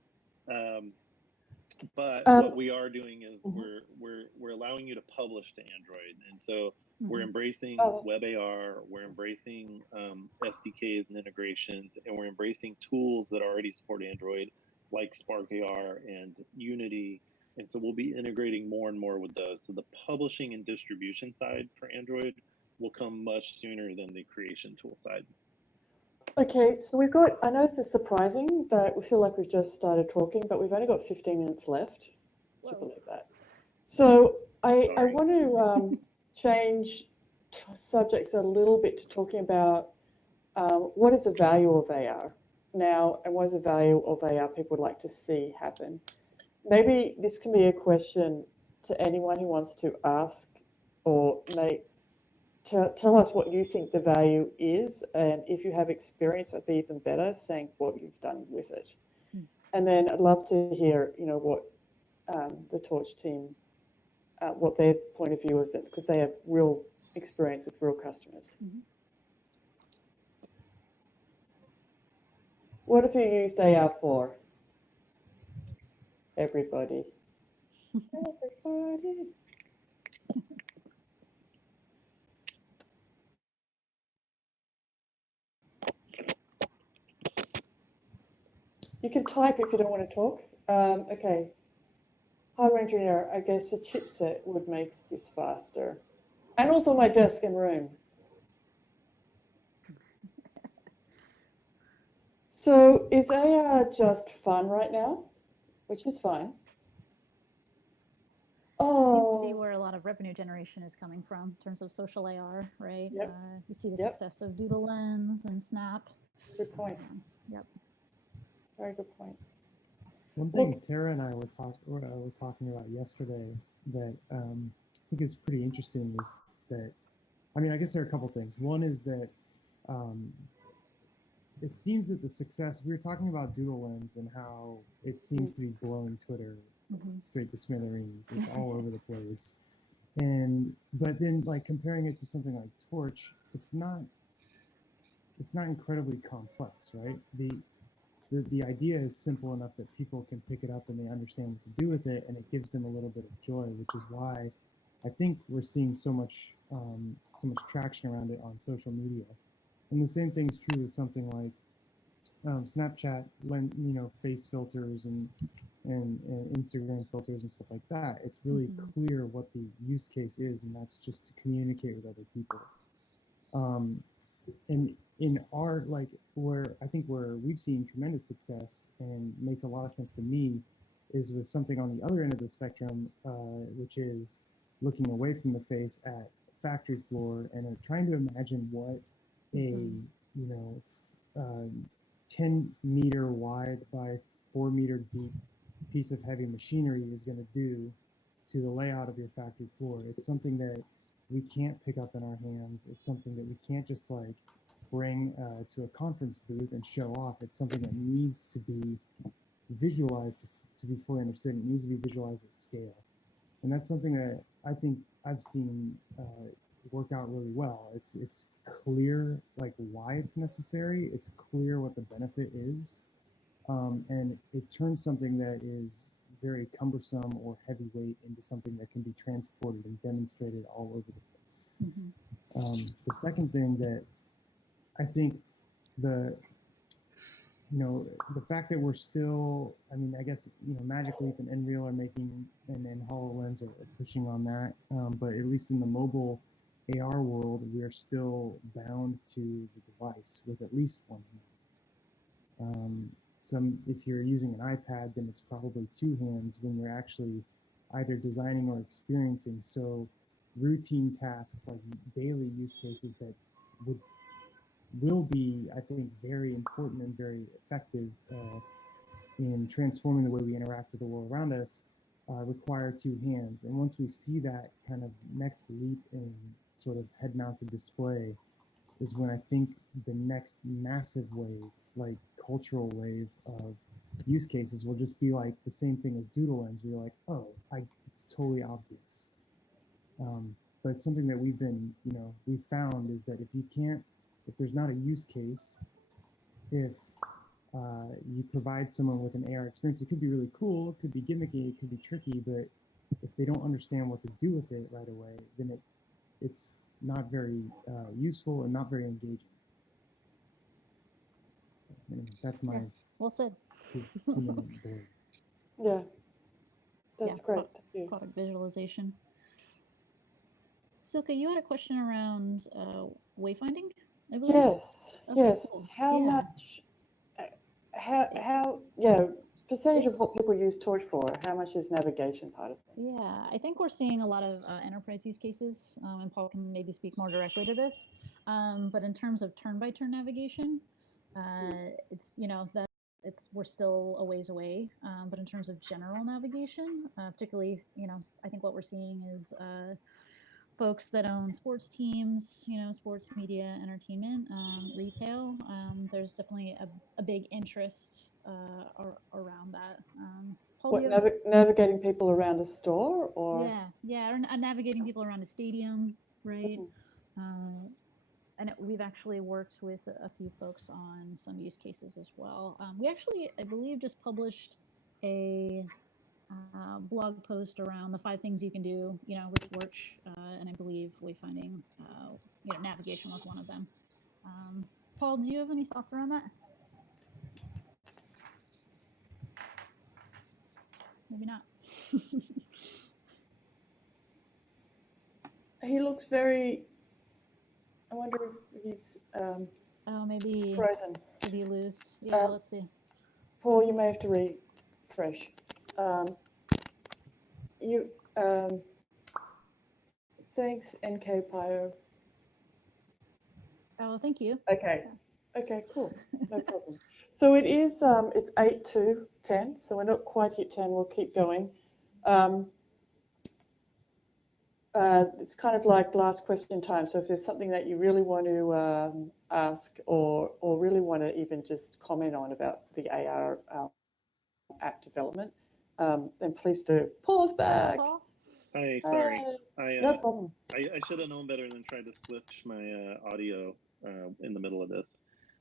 But what we are doing is we're allowing you to publish to Android, and so we're embracing WebAR, we're embracing SDKs and integrations, and we're embracing tools that already support Android, like Spark AR and Unity, and so we'll be integrating more and more with those. So the publishing and distribution side for Android will come much sooner than the creation tool side. Okay, so we've got, I know this is surprising that we feel like we've just started talking, but we've only got 15 minutes left. Would you believe that? So I want to change subjects a little bit to talking about what is the value of AR now and what is the value of AR people would like to see happen. Maybe this can be a question to anyone who wants to ask or tell us what you think the value is, and if you have experience, it'd be even better saying what you've done with it. And then I'd love to hear, what the Torch team, what their point of view is, because they have real experience with real customers. Mhm. What have you used AR for? Everybody. Everybody. You can type if you don't want to talk. Okay. Hardware engineer, I guess a chipset would make this faster. And also my desk and room. So is AR just fun right now? Which is fine. Seems to be Oh, where a lot of revenue generation is coming from in terms of social AR, right? Yep. You see the Yep. success of Doodle Lens and Snap. Good point. Yep. Very good point. One thing Tara and I were talking about yesterday that I think is pretty interesting is that, I mean, I guess there are a couple things. One is that it seems that the success, we were talking about Doodle Lens and how it seems to be blowing Twitter straight to smithereens. It's all over the place. But then like comparing it to something like Torch, it's not incredibly complex, right? The idea is simple enough that people can pick it up and they understand what to do with it, and it gives them a little bit of joy, which is why I think we're seeing so much traction around it on social media. And the same thing's true with something like Snapchat, face filters and Instagram filters and stuff like that. It's really clear what the use case is, and that's just to communicate with other people. And in our, like, where we've seen tremendous success and makes a lot of sense to me is with something on the other end of the spectrum, which is looking away from the face at factory floor and trying to imagine what a 10-meter wide by 4-meter deep piece of heavy machinery is going to do to the layout of your factory floor. It's something that we can't pick up in our hands. It's something that we can't just like bring to a conference booth and show off. It's something that needs to be visualized to be fully understood. It needs to be visualized at scale. And that's something that I think I've seen work out really well. It's clear like why it's necessary. It's clear what the benefit is. And it turns something that is very cumbersome or heavyweight into something that can be transported and demonstrated all over the place. The second thing that I think the fact that we're still, I mean, I guess, Magic Leap and Nreal are making, and HoloLens are pushing on that. But at least in the mobile AR world, we are still bound to the device with at least one hand. If you're using an iPad, then it's probably two hands when you're actually either designing or experiencing. So routine tasks like daily use cases that will be, I think, very important and very effective in transforming the way we interact with the world around us require two hands. And once we see that kind of next leap in sort of head-mounted display is when I think the next massive wave, like cultural wave of use cases will just be like the same thing as Doodle Lens. We're like, oh, it's totally obvious. But it's something that we've found is that if there's not a use case, if you provide someone with an AR experience, it could be really cool, it could be gimmicky, it could be tricky, but if they don't understand what to do with it right away, then it's not very useful and not very engaging. And that's my well said. 2-minute board. Yeah, that's great. Thank you. Product visualization. Silke, you had a question around wayfinding, I believe? Yes, Okay, yes. cool. How Yeah. much, percentage of what people use Torch for, how much is navigation part of it? Yeah, I think we're seeing a lot of enterprise use cases, and Paul can maybe speak more directly to this. But in terms of turn-by-turn navigation, we're still a ways away. But in terms of general navigation, particularly, I think what we're seeing is folks that own sports teams, sports media, entertainment, retail. There's definitely a big interest around that. Paul, do What, you have? navigating people around a store or? Yeah, or navigating people around a stadium, right? Mhm. And we've actually worked with a few folks on some use cases as well. We actually, I believe, just published a blog post around the 5 things you can do, with Torch, and I believe wayfinding, navigation was one of them. Paul, do you have any thoughts around that? Maybe not. He looks very. I wonder if he's Oh, maybe frozen. did he lose? Yeah, let's see. Paul, you may have to refresh. You thanks, NK Pio. Oh, thank you. Okay. Okay, cool. No problem. So it is. It's 8 to 10. So we're not quite hit 10. We'll keep going. It's kind of like last question time. So if there's something that you really want to ask or really want to even just comment on about the AR app development, then please do. Paul's back. Paul? Hi, sorry. No problem. I should have known better than tried to switch my audio in the middle of this.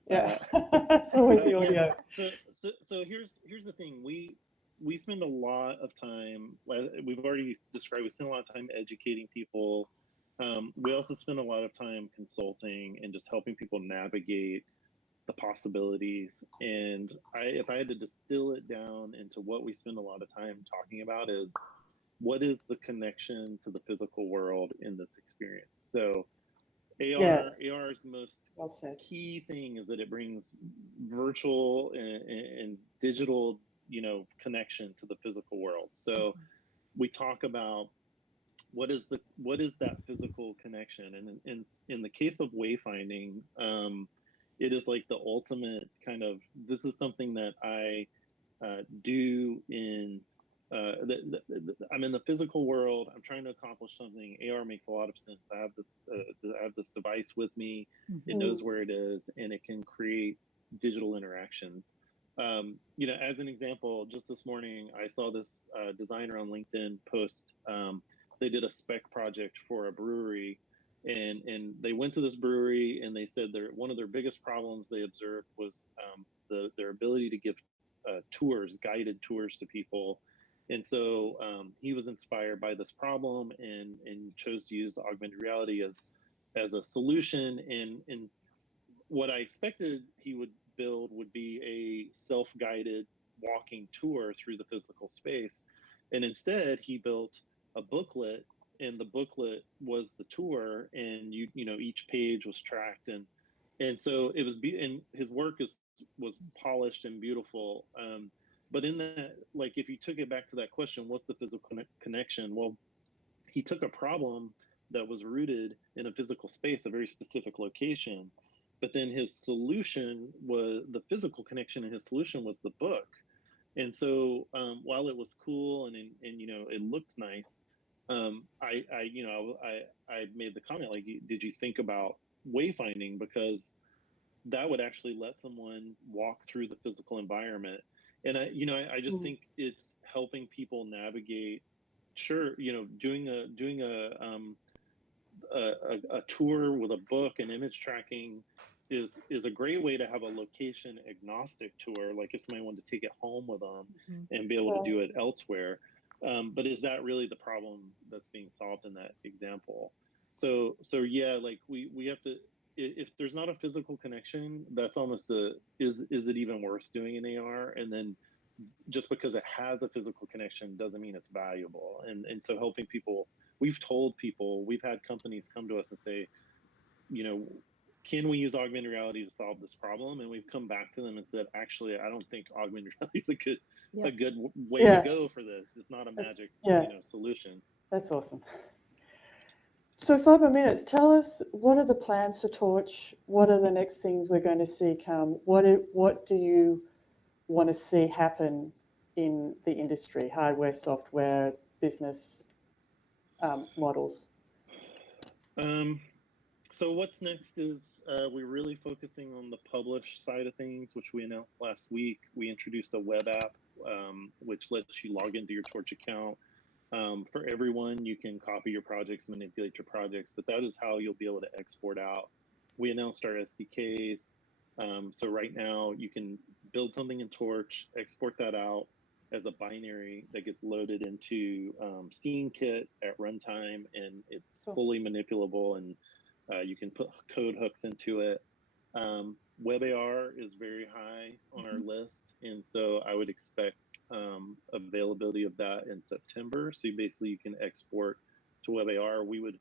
Yeah, it's always the audio. So here's the thing. We spend a lot of time. We've already described. We spend a lot of time educating people. We also spend a lot of time consulting and just helping people navigate the possibilities. And if I had to distill it down into what we spend a lot of time talking about is what is the connection to the physical world in this experience. So AR's most key thing is that it brings virtual and digital, connection to the physical world. So we talk about what is that physical connection, and in the case of wayfinding, it is like the ultimate kind of, this is something that I do in I'm in the physical world. I'm trying to accomplish something. AR makes a lot of sense. I have this device with me. It knows where it is, and it can create digital interactions. As an example, just this morning, I saw this designer on LinkedIn post. They did a spec project for a brewery, and they went to this brewery, and they said one of their biggest problems they observed was their ability to give guided tours to people. And so he was inspired by this problem and chose to use augmented reality as a solution. And what I expected he would build would be a self-guided walking tour through the physical space. And instead he built a booklet, and the booklet was the tour, and each page was tracked, and so it was and his work was polished and beautiful. But in that, like, if you took it back to that question, what's the physical connection? Well, he took a problem that was rooted in a physical space, a very specific location, but then his solution was the physical connection, and his solution was the book. And so while it was cool and it looked nice, I made the comment, like, did you think about wayfinding? Because that would actually let someone walk through the physical environment. And I just think it's helping people navigate. Sure, doing a tour with a book and image tracking is a great way to have a location agnostic tour, like if somebody wanted to take it home with them and be able to do it elsewhere. But is that really the problem that's being solved in that example? So yeah, like we have to, if there's not a physical connection, that's almost is it even worth doing an AR? And then just because it has a physical connection doesn't mean it's valuable. And so helping people, we've told people, we've had companies come to us and say, can we use augmented reality to solve this problem? And we've come back to them and said, actually, I don't think augmented reality is a good way to go for this. It's not a magic solution. That's awesome. So 5 more minutes. Tell us, what are the plans for Torch? What are the next things we're going to see come? What do you want to see happen in the industry, hardware, software, business models? So what's next is we're really focusing on the publish side of things, which we announced last week. We introduced a web app, which lets you log into your Torch account. For everyone, you can copy your projects, manipulate your projects, but that is how you'll be able to export out. We announced our SDKs. So right now you can build something in Torch, export that out as a binary that gets loaded into Scene Kit at runtime, and it's fully manipulable, and you can put code hooks into it. WebAR is very high on our list, and so I would expect availability of that in September. So basically, you can export to WebAR. We would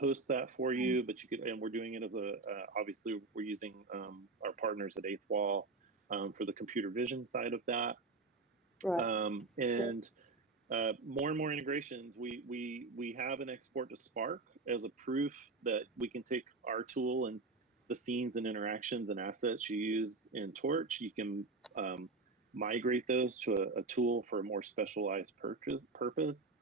host that for you, but you could, and we're doing it as a obviously we're using our partners at Eighth Wall for the computer vision side of that, Right. and more and more integrations. We have an export to Spark as a proof that we can take our tool and the scenes and interactions and assets you use in Torch. You can migrate those to a tool for a more specialized purpose.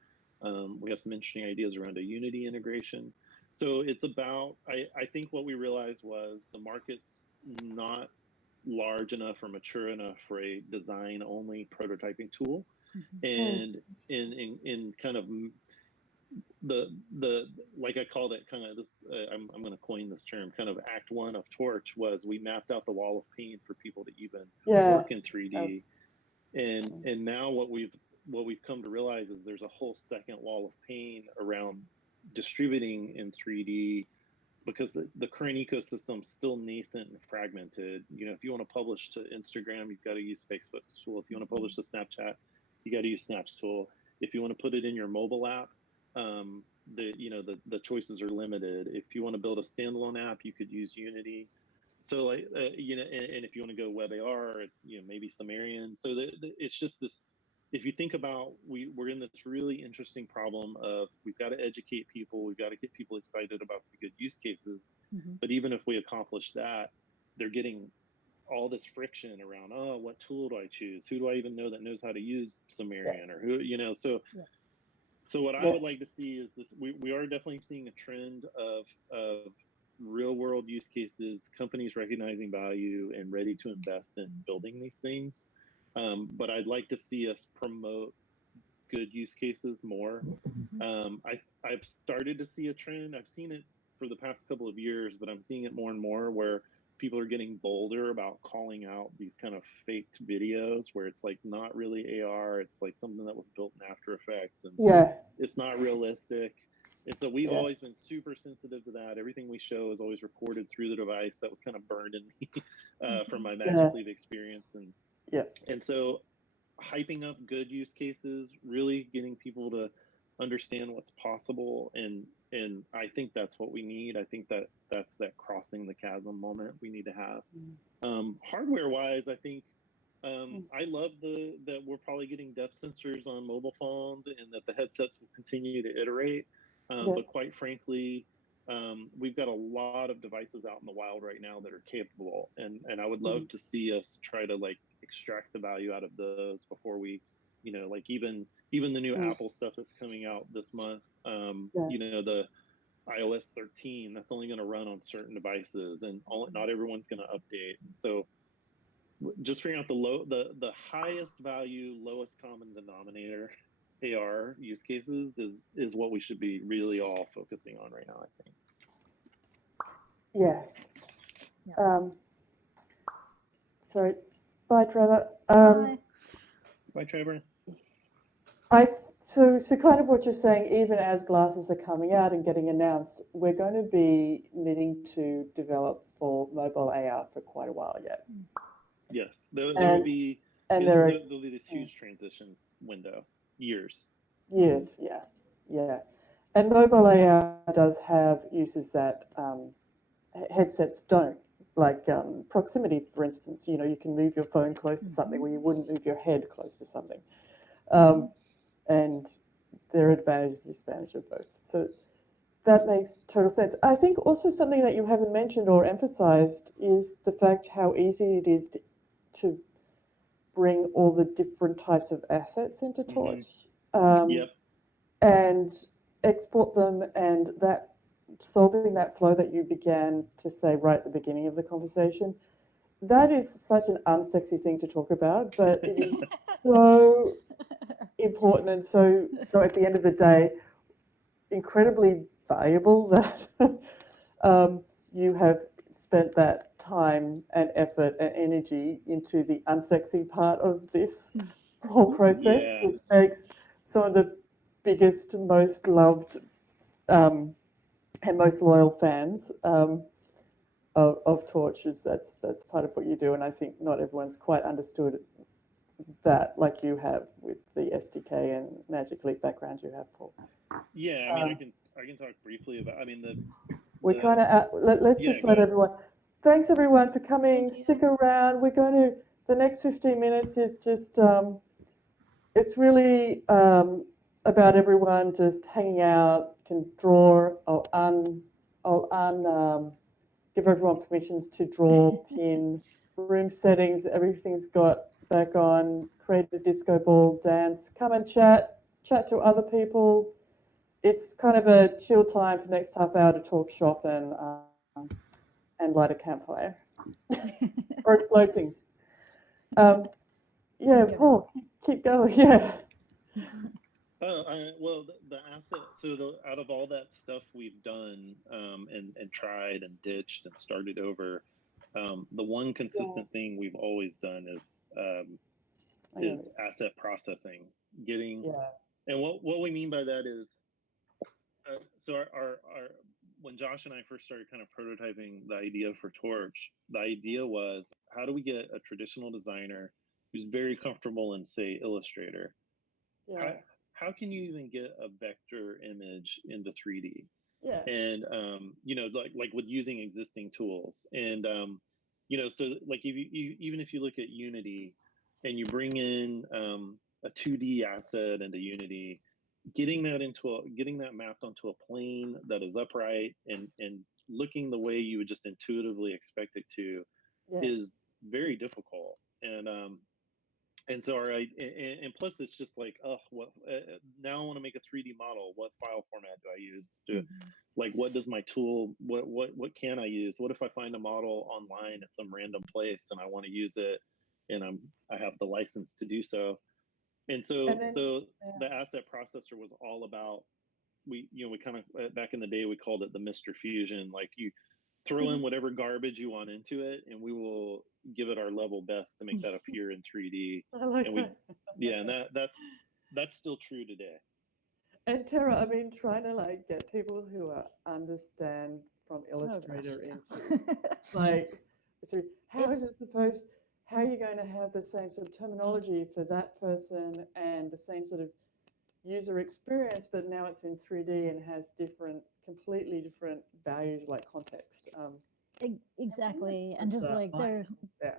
We have some interesting ideas around a Unity integration. So it's about, I think what we realized was the market's not large enough or mature enough for a design only prototyping tool. And in kind of the like I called it kind of this I'm going to coin this term, kind of act one of Torch was we mapped out the wall of pain for people to even work in 3D. And now what we've come to realize is there's a whole second wall of pain around distributing in 3D, because the current ecosystem's still nascent and fragmented. You know, if you want to publish to Instagram, you've got to use Facebook's tool. If you want to publish to Snapchat, you got to use Snap's tool. If you want to put it in your mobile app, the choices are limited. If you want to build a standalone app, you could use Unity. So like and if you want to go WebAR, maybe Sumerian. So it's just this. If you think about, we're in this really interesting problem of we've got to educate people, we've got to get people excited about the good use cases. But even if we accomplish that, they're getting all this friction around, oh, what tool do I choose? Who do I even know that knows how to use Sumerian, or who, so what I would like to see is this, we are definitely seeing a trend of real world use cases, companies recognizing value and ready to invest in building these things. But I'd like to see us promote good use cases more. I've started to see a trend. I've seen it for the past couple of years, but I'm seeing it more and more where people are getting bolder about calling out these kind of faked videos where it's like not really AR, it's like something that was built in After Effects, and it's not realistic. And so we've always been super sensitive to that. Everything we show is always recorded through the device. That was kind of burned in me from my Magic Leap experience. And so hyping up good use cases, really getting people to understand what's possible, and I think that's what we need. I think that's that crossing the chasm moment we need to have. Hardware wise, I think I love that we're probably getting depth sensors on mobile phones, and that the headsets will continue to iterate. But quite frankly, we've got a lot of devices out in the wild right now that are capable, and I would love to see us try to like extract the value out of those before we, like even the new Apple stuff that's coming out this month, the iOS 13, that's only going to run on certain devices, and not everyone's going to update. And so just figuring out the highest value, lowest common denominator AR use cases is what we should be really all focusing on right now, I think. Yes. Sorry. Bye, Trevor. Bye, Trevor. So kind of what you're saying, even as glasses are coming out and getting announced, we're going to be needing to develop for mobile AR for quite a while yet. Yes, there'll be this huge transition window, years, yeah. And mobile AR does have uses that headsets don't, like proximity, for instance. You can move your phone close to something where you wouldn't move your head close to something. And there are advantages and disadvantages of both. So that makes total sense. I think also something that you haven't mentioned or emphasized is the fact how easy it is to bring all the different types of assets into Torch and export them, and that solving that flow that you began to say right at the beginning of the conversation, that is such an unsexy thing to talk about, but it is so important, and so at the end of the day, incredibly valuable that you have spent that time and effort and energy into the unsexy part of this whole process, Yeah. which makes some of the biggest, most loved, and most loyal fans of Torches. That's part of what you do, and I think not everyone's quite understood that like you have with the SDK and Magic Leap background you have, Paul. Yeah, I mean, I can talk briefly about. I mean, We the kind of let's yeah. just Go let ahead. everyone. Thanks everyone for coming. Thank you. Stick around. We're going to the next 15 minutes is just it's really about everyone just hanging out. Can draw. I'll give everyone permissions to draw, pin, room settings. Everything's got back on. Create a disco ball, dance. Come and chat to other people. It's kind of a chill time for the next half hour to talk shop and light a campfire or explode things. Yeah, Thank you, Paul, keep going. Yeah. Well, the asset. So out of all that stuff we've done, and tried and ditched and started over, the one consistent thing we've always done is asset processing. Getting Yeah. And what we mean by that is, so our when Josh and I first started kind of prototyping the idea for Torch, the idea was, how do we get a traditional designer who's very comfortable in, say, Illustrator? How Yeah. how can you even get a vector image into 3D? Yeah. And like with using existing tools, and so like if even if you look at Unity and you bring in a 2D asset into Unity, getting that mapped onto a plane that is upright and looking the way you would just intuitively expect it to Yeah. is very difficult. And so and plus it's just like, oh, what now I want to make a 3D model. What file format do I use to, like, what does my tool, what can I use? What if I find a model online at some random place and I want to use it, and I have the license to do so? And so And then so yeah. the asset processor was all about, we kind of, back in the day we called it the Mr. Fusion. Like, you throw in whatever garbage you want into it and we will give it our level best to make that appear in 3D. I like And we that. yeah, and that's still true today. And Tara, I mean, trying to like get people who understand from Oh gosh, Illustrator yeah. into like through how is It's it supposed how are you going to have the same sort of terminology for that person and the same sort of user experience, but now it's in 3D and has completely different values like context. exactly, and That's just the like mindset. Yeah.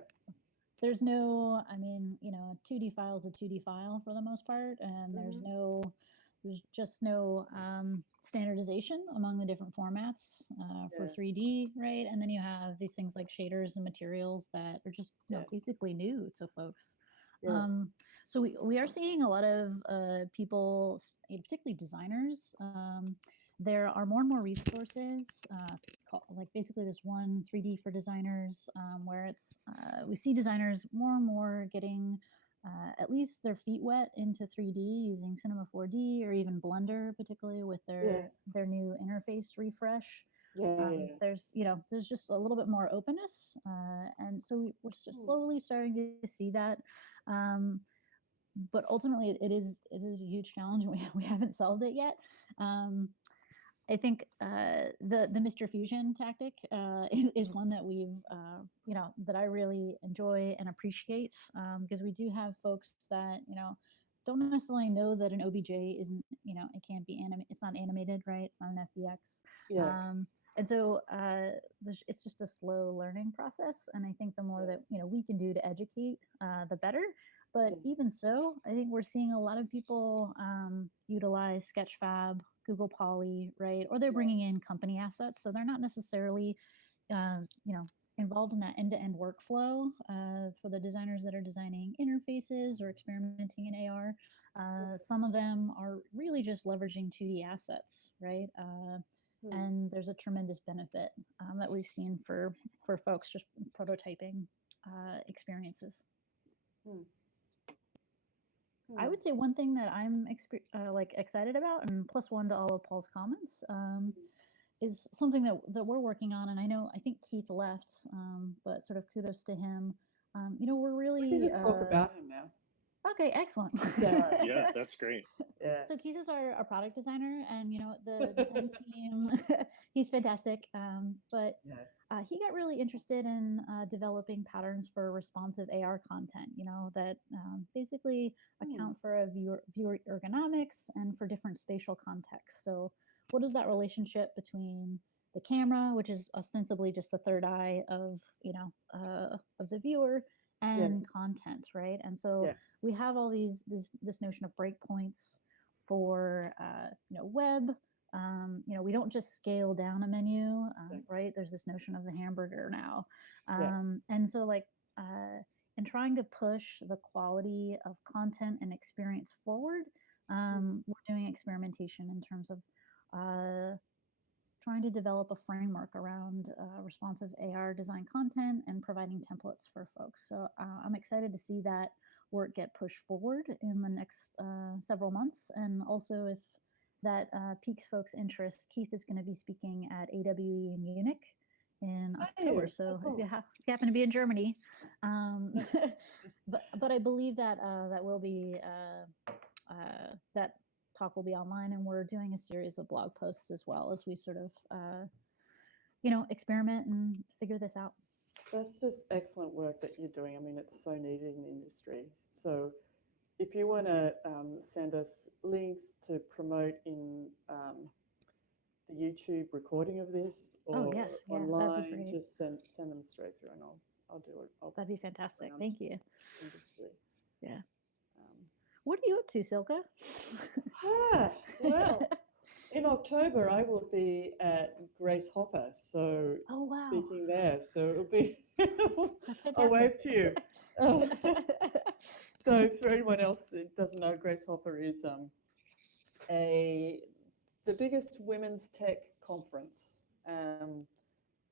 there's no, I mean, a 2D file is a 2D file for the most part, and there's just no standardization among the different formats for Yeah. 3D, right? And then you have these things like shaders and materials that are just, Yeah. basically new to folks. Yeah. So we are seeing a lot of people, particularly designers. There are more and more resources, like basically this one 3D for designers, where it's we see designers more and more getting at least their feet wet into 3D using Cinema 4D or even Blender, particularly with Yeah. their new interface refresh. Yeah. Yeah. There's just a little bit more openness, and so we're just slowly starting to see that. Um, but ultimately, it is a huge challenge, and we haven't solved it yet. I think the Mr. Fusion tactic is one that that I really enjoy and appreciate, because we do have folks that don't necessarily know that an OBJ isn't, it can't be it's not animated, right? It's not an FBX. Yeah. And so it's just a slow learning process, and I think the more that we can do to educate, the better. But even so, I think we're seeing a lot of people utilize Sketchfab, Google Poly, right? Or they're bringing in company assets, so they're not necessarily, uh, you know, involved in that end-to-end workflow for the designers that are designing interfaces or experimenting in AR. Some of them are really just leveraging 2D assets, right? and there's a tremendous benefit that we've seen for folks just prototyping experiences. Hmm. I would say one thing that I'm like excited about, and plus one to all of Paul's comments, is something that we're working on. And I think Keith left, but sort of kudos to him. You know, we're We really can just talk about him now. okay, excellent. Yeah, that's great. Yeah. So Keith is our product designer, and you know the design team. He's fantastic. But Yeah. he got really interested in developing patterns for responsive AR content. You know that basically account for a viewer ergonomics and for different spatial contexts. So what is that relationship between the camera, which is ostensibly just the third eye of of the viewer, and content, right? And so we have all this notion of breakpoints for web. We don't just scale down a menu, right? There's this notion of the hamburger now, and so like in trying to push the quality of content and experience forward, we're doing experimentation in terms of trying to develop a framework around responsive AR design content and providing templates for folks. So I'm excited to see that work get pushed forward in the next several months. And also, if that piques folks' interest, Keith is going to be speaking at AWE in Munich in October. So if you happen to be in Germany, but I believe that that will be that talk will be online, and we're doing a series of blog posts as well as we sort of experiment and figure this out. That's just excellent work that you're doing. I mean, it's so needed in the industry. So if you want to send us links to promote in the YouTube recording of this or online, just send them straight through, and I'll do it. That'd be fantastic. Thank you. Industry. Yeah. What are you up to, Silke? Well, in October I will be at Grace Hopper, so speaking there, so it'll be I'll wave to you. So for anyone else who doesn't know, Grace Hopper is the biggest women's tech conference, and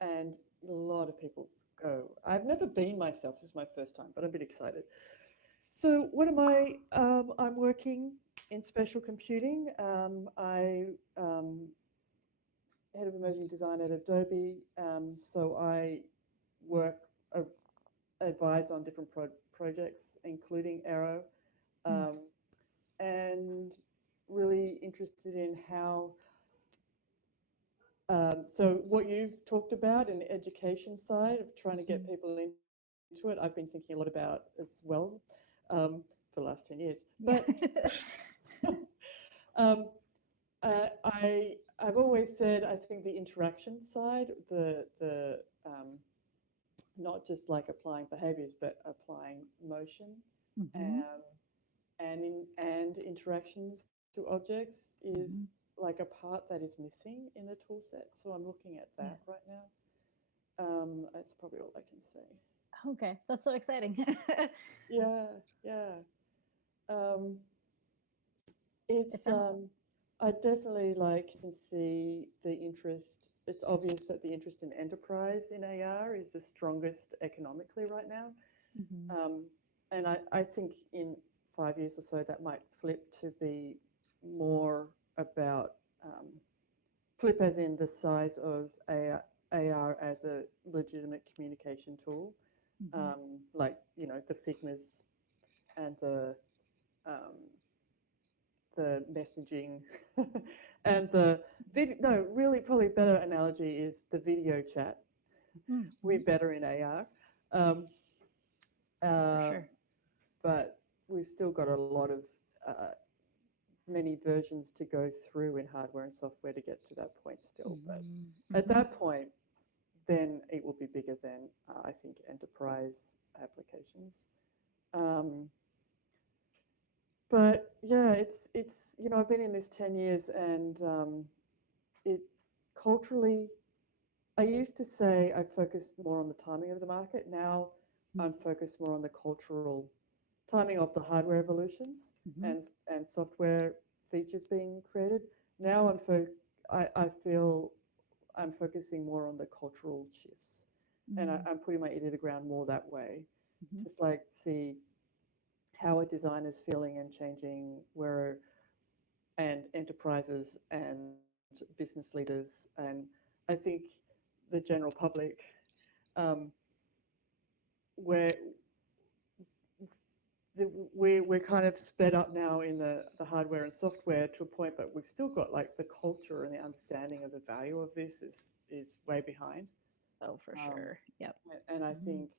a lot of people go. I've never been myself. This is my first time, but I'm a bit excited. So what am I? I'm working in spatial computing. I head of emerging design at Adobe. So I advise on different projects, including Aero, and really interested in how. So what you've talked about in the education side of trying to get people into it, I've been thinking a lot about as well. For the last 10 years. But I've always said I think the interaction side, the not just like applying behaviors, but applying motion and interactions to objects is like a part that is missing in the tool set. So I'm looking at that right now. That's probably all I can say. Okay, that's so exciting. Yeah. It's I definitely can see the interest. It's obvious that the interest in enterprise in AR is the strongest economically right now. And I think in 5 years or so that might flip to be more about flip as in the size of AR as a legitimate communication tool. Like the Figmas and the messaging and the video. No, really, probably better analogy is the video chat. We're better in AR, For sure. but we've still got a lot of many versions to go through in hardware and software to get to that point still. But at that point, then it will be bigger than I think enterprise applications. But yeah, it's I've been in this 10 years, and it culturally, I used to say I focused more on the timing of the market. Now I'm focused more on the cultural timing of the hardware evolutions and software features being created. Now I feel I'm focusing more on the cultural shifts, and Mm-hmm. I'm putting my ear to the ground more that way, Mm-hmm. just like see how a design is feeling and changing, where and enterprises and business leaders, and I think the general public, um, where we're kind of sped up now in the hardware and software to a point, but we've still got like the culture and the understanding of the value of this is way behind. Oh, for Um, sure. Yep. and I Mhm. think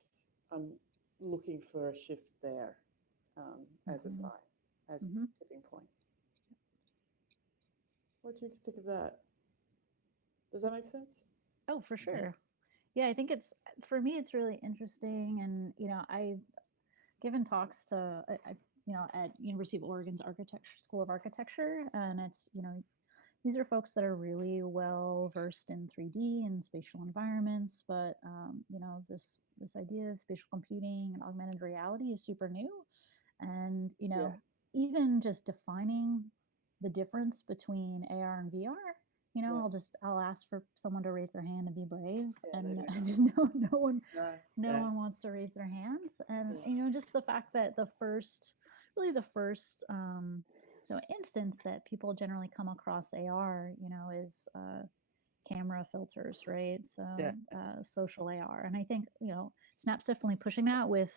I'm looking for a shift there as a Mhm. sign, as Mhm. a tipping point. What do you think of that? Does that make sense? Oh, for sure. Yeah, I think it's for me. It's really interesting, and I've given talks to at University of Oregon's Architecture School of Architecture, and it's these are folks that are really well versed in 3D and spatial environments, but this idea of spatial computing and augmented reality is super new, and Yeah. even just defining the difference between AR and VR. Yeah. I'll ask for someone to raise their hand and be brave, Yeah, and they do. just no one No. no Yeah. one wants to raise their hands, and Yeah. just the fact that the first instance that people generally come across AR is camera filters, right? So Yeah. social AR, and I think Snap's definitely pushing that with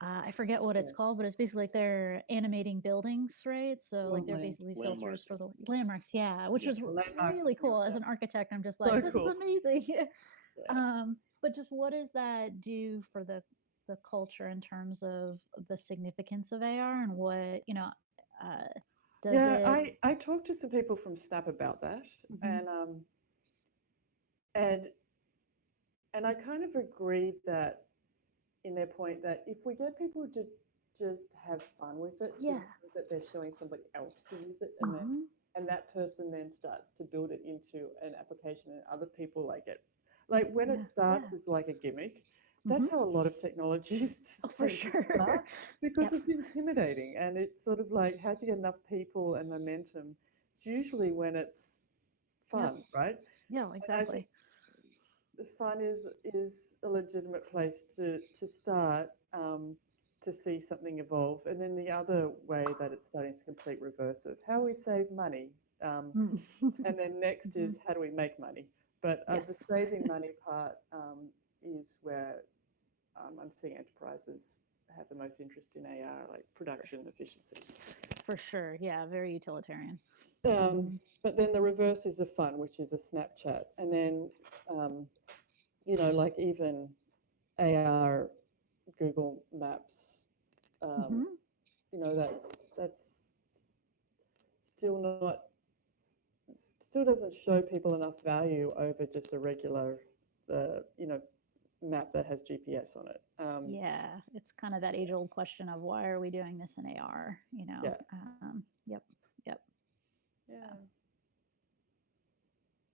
I forget what it's Yeah. called, but it's basically like they're animating buildings, right? So like they're Lovely. basically filters for Landmarks. the landmarks, yeah, which Yeah. is Landmarks really is new. cool. As Yeah. an architect, I'm just So like, this is cool. amazing. Yeah. But just what does that do for the culture in terms of the significance of AR and what does Yeah, it? I talked to some people from Snap about that, Mhm. and and I kind of agreed that in their point that if we get people to just have fun with it, to Yeah. know that they're showing somebody else to use it, Mhm. and that person then starts to build it into an application, and other people like it. Like when it Yeah. starts Yeah. as like a gimmick, that's Mhm. how a lot of technologies Oh, for tend to sure. start, because Yep. it's intimidating, and it's sort of like how do you get enough people and momentum? It's usually when it's Yep. fun, right? Yeah. And I Exactly. think the fun is a legitimate place to start, to see something evolve. And then the other way that it's starting is complete reverse of how we save money. Mm. And then next Mhm. is how do we make money? But the Yes. saving money part is where I'm seeing enterprises have the most interest in AR, like production efficiency. For sure. Yeah. Very utilitarian. But then the reverse is the fun, which is a Snapchat. And then, like even AR, Google Maps, Mhm. that's still not, still doesn't show people enough value over just a regular, map that has GPS on it. Yeah, it's kind of that age-old question of why are we doing this in AR? Yeah. Yep, yep. Yeah.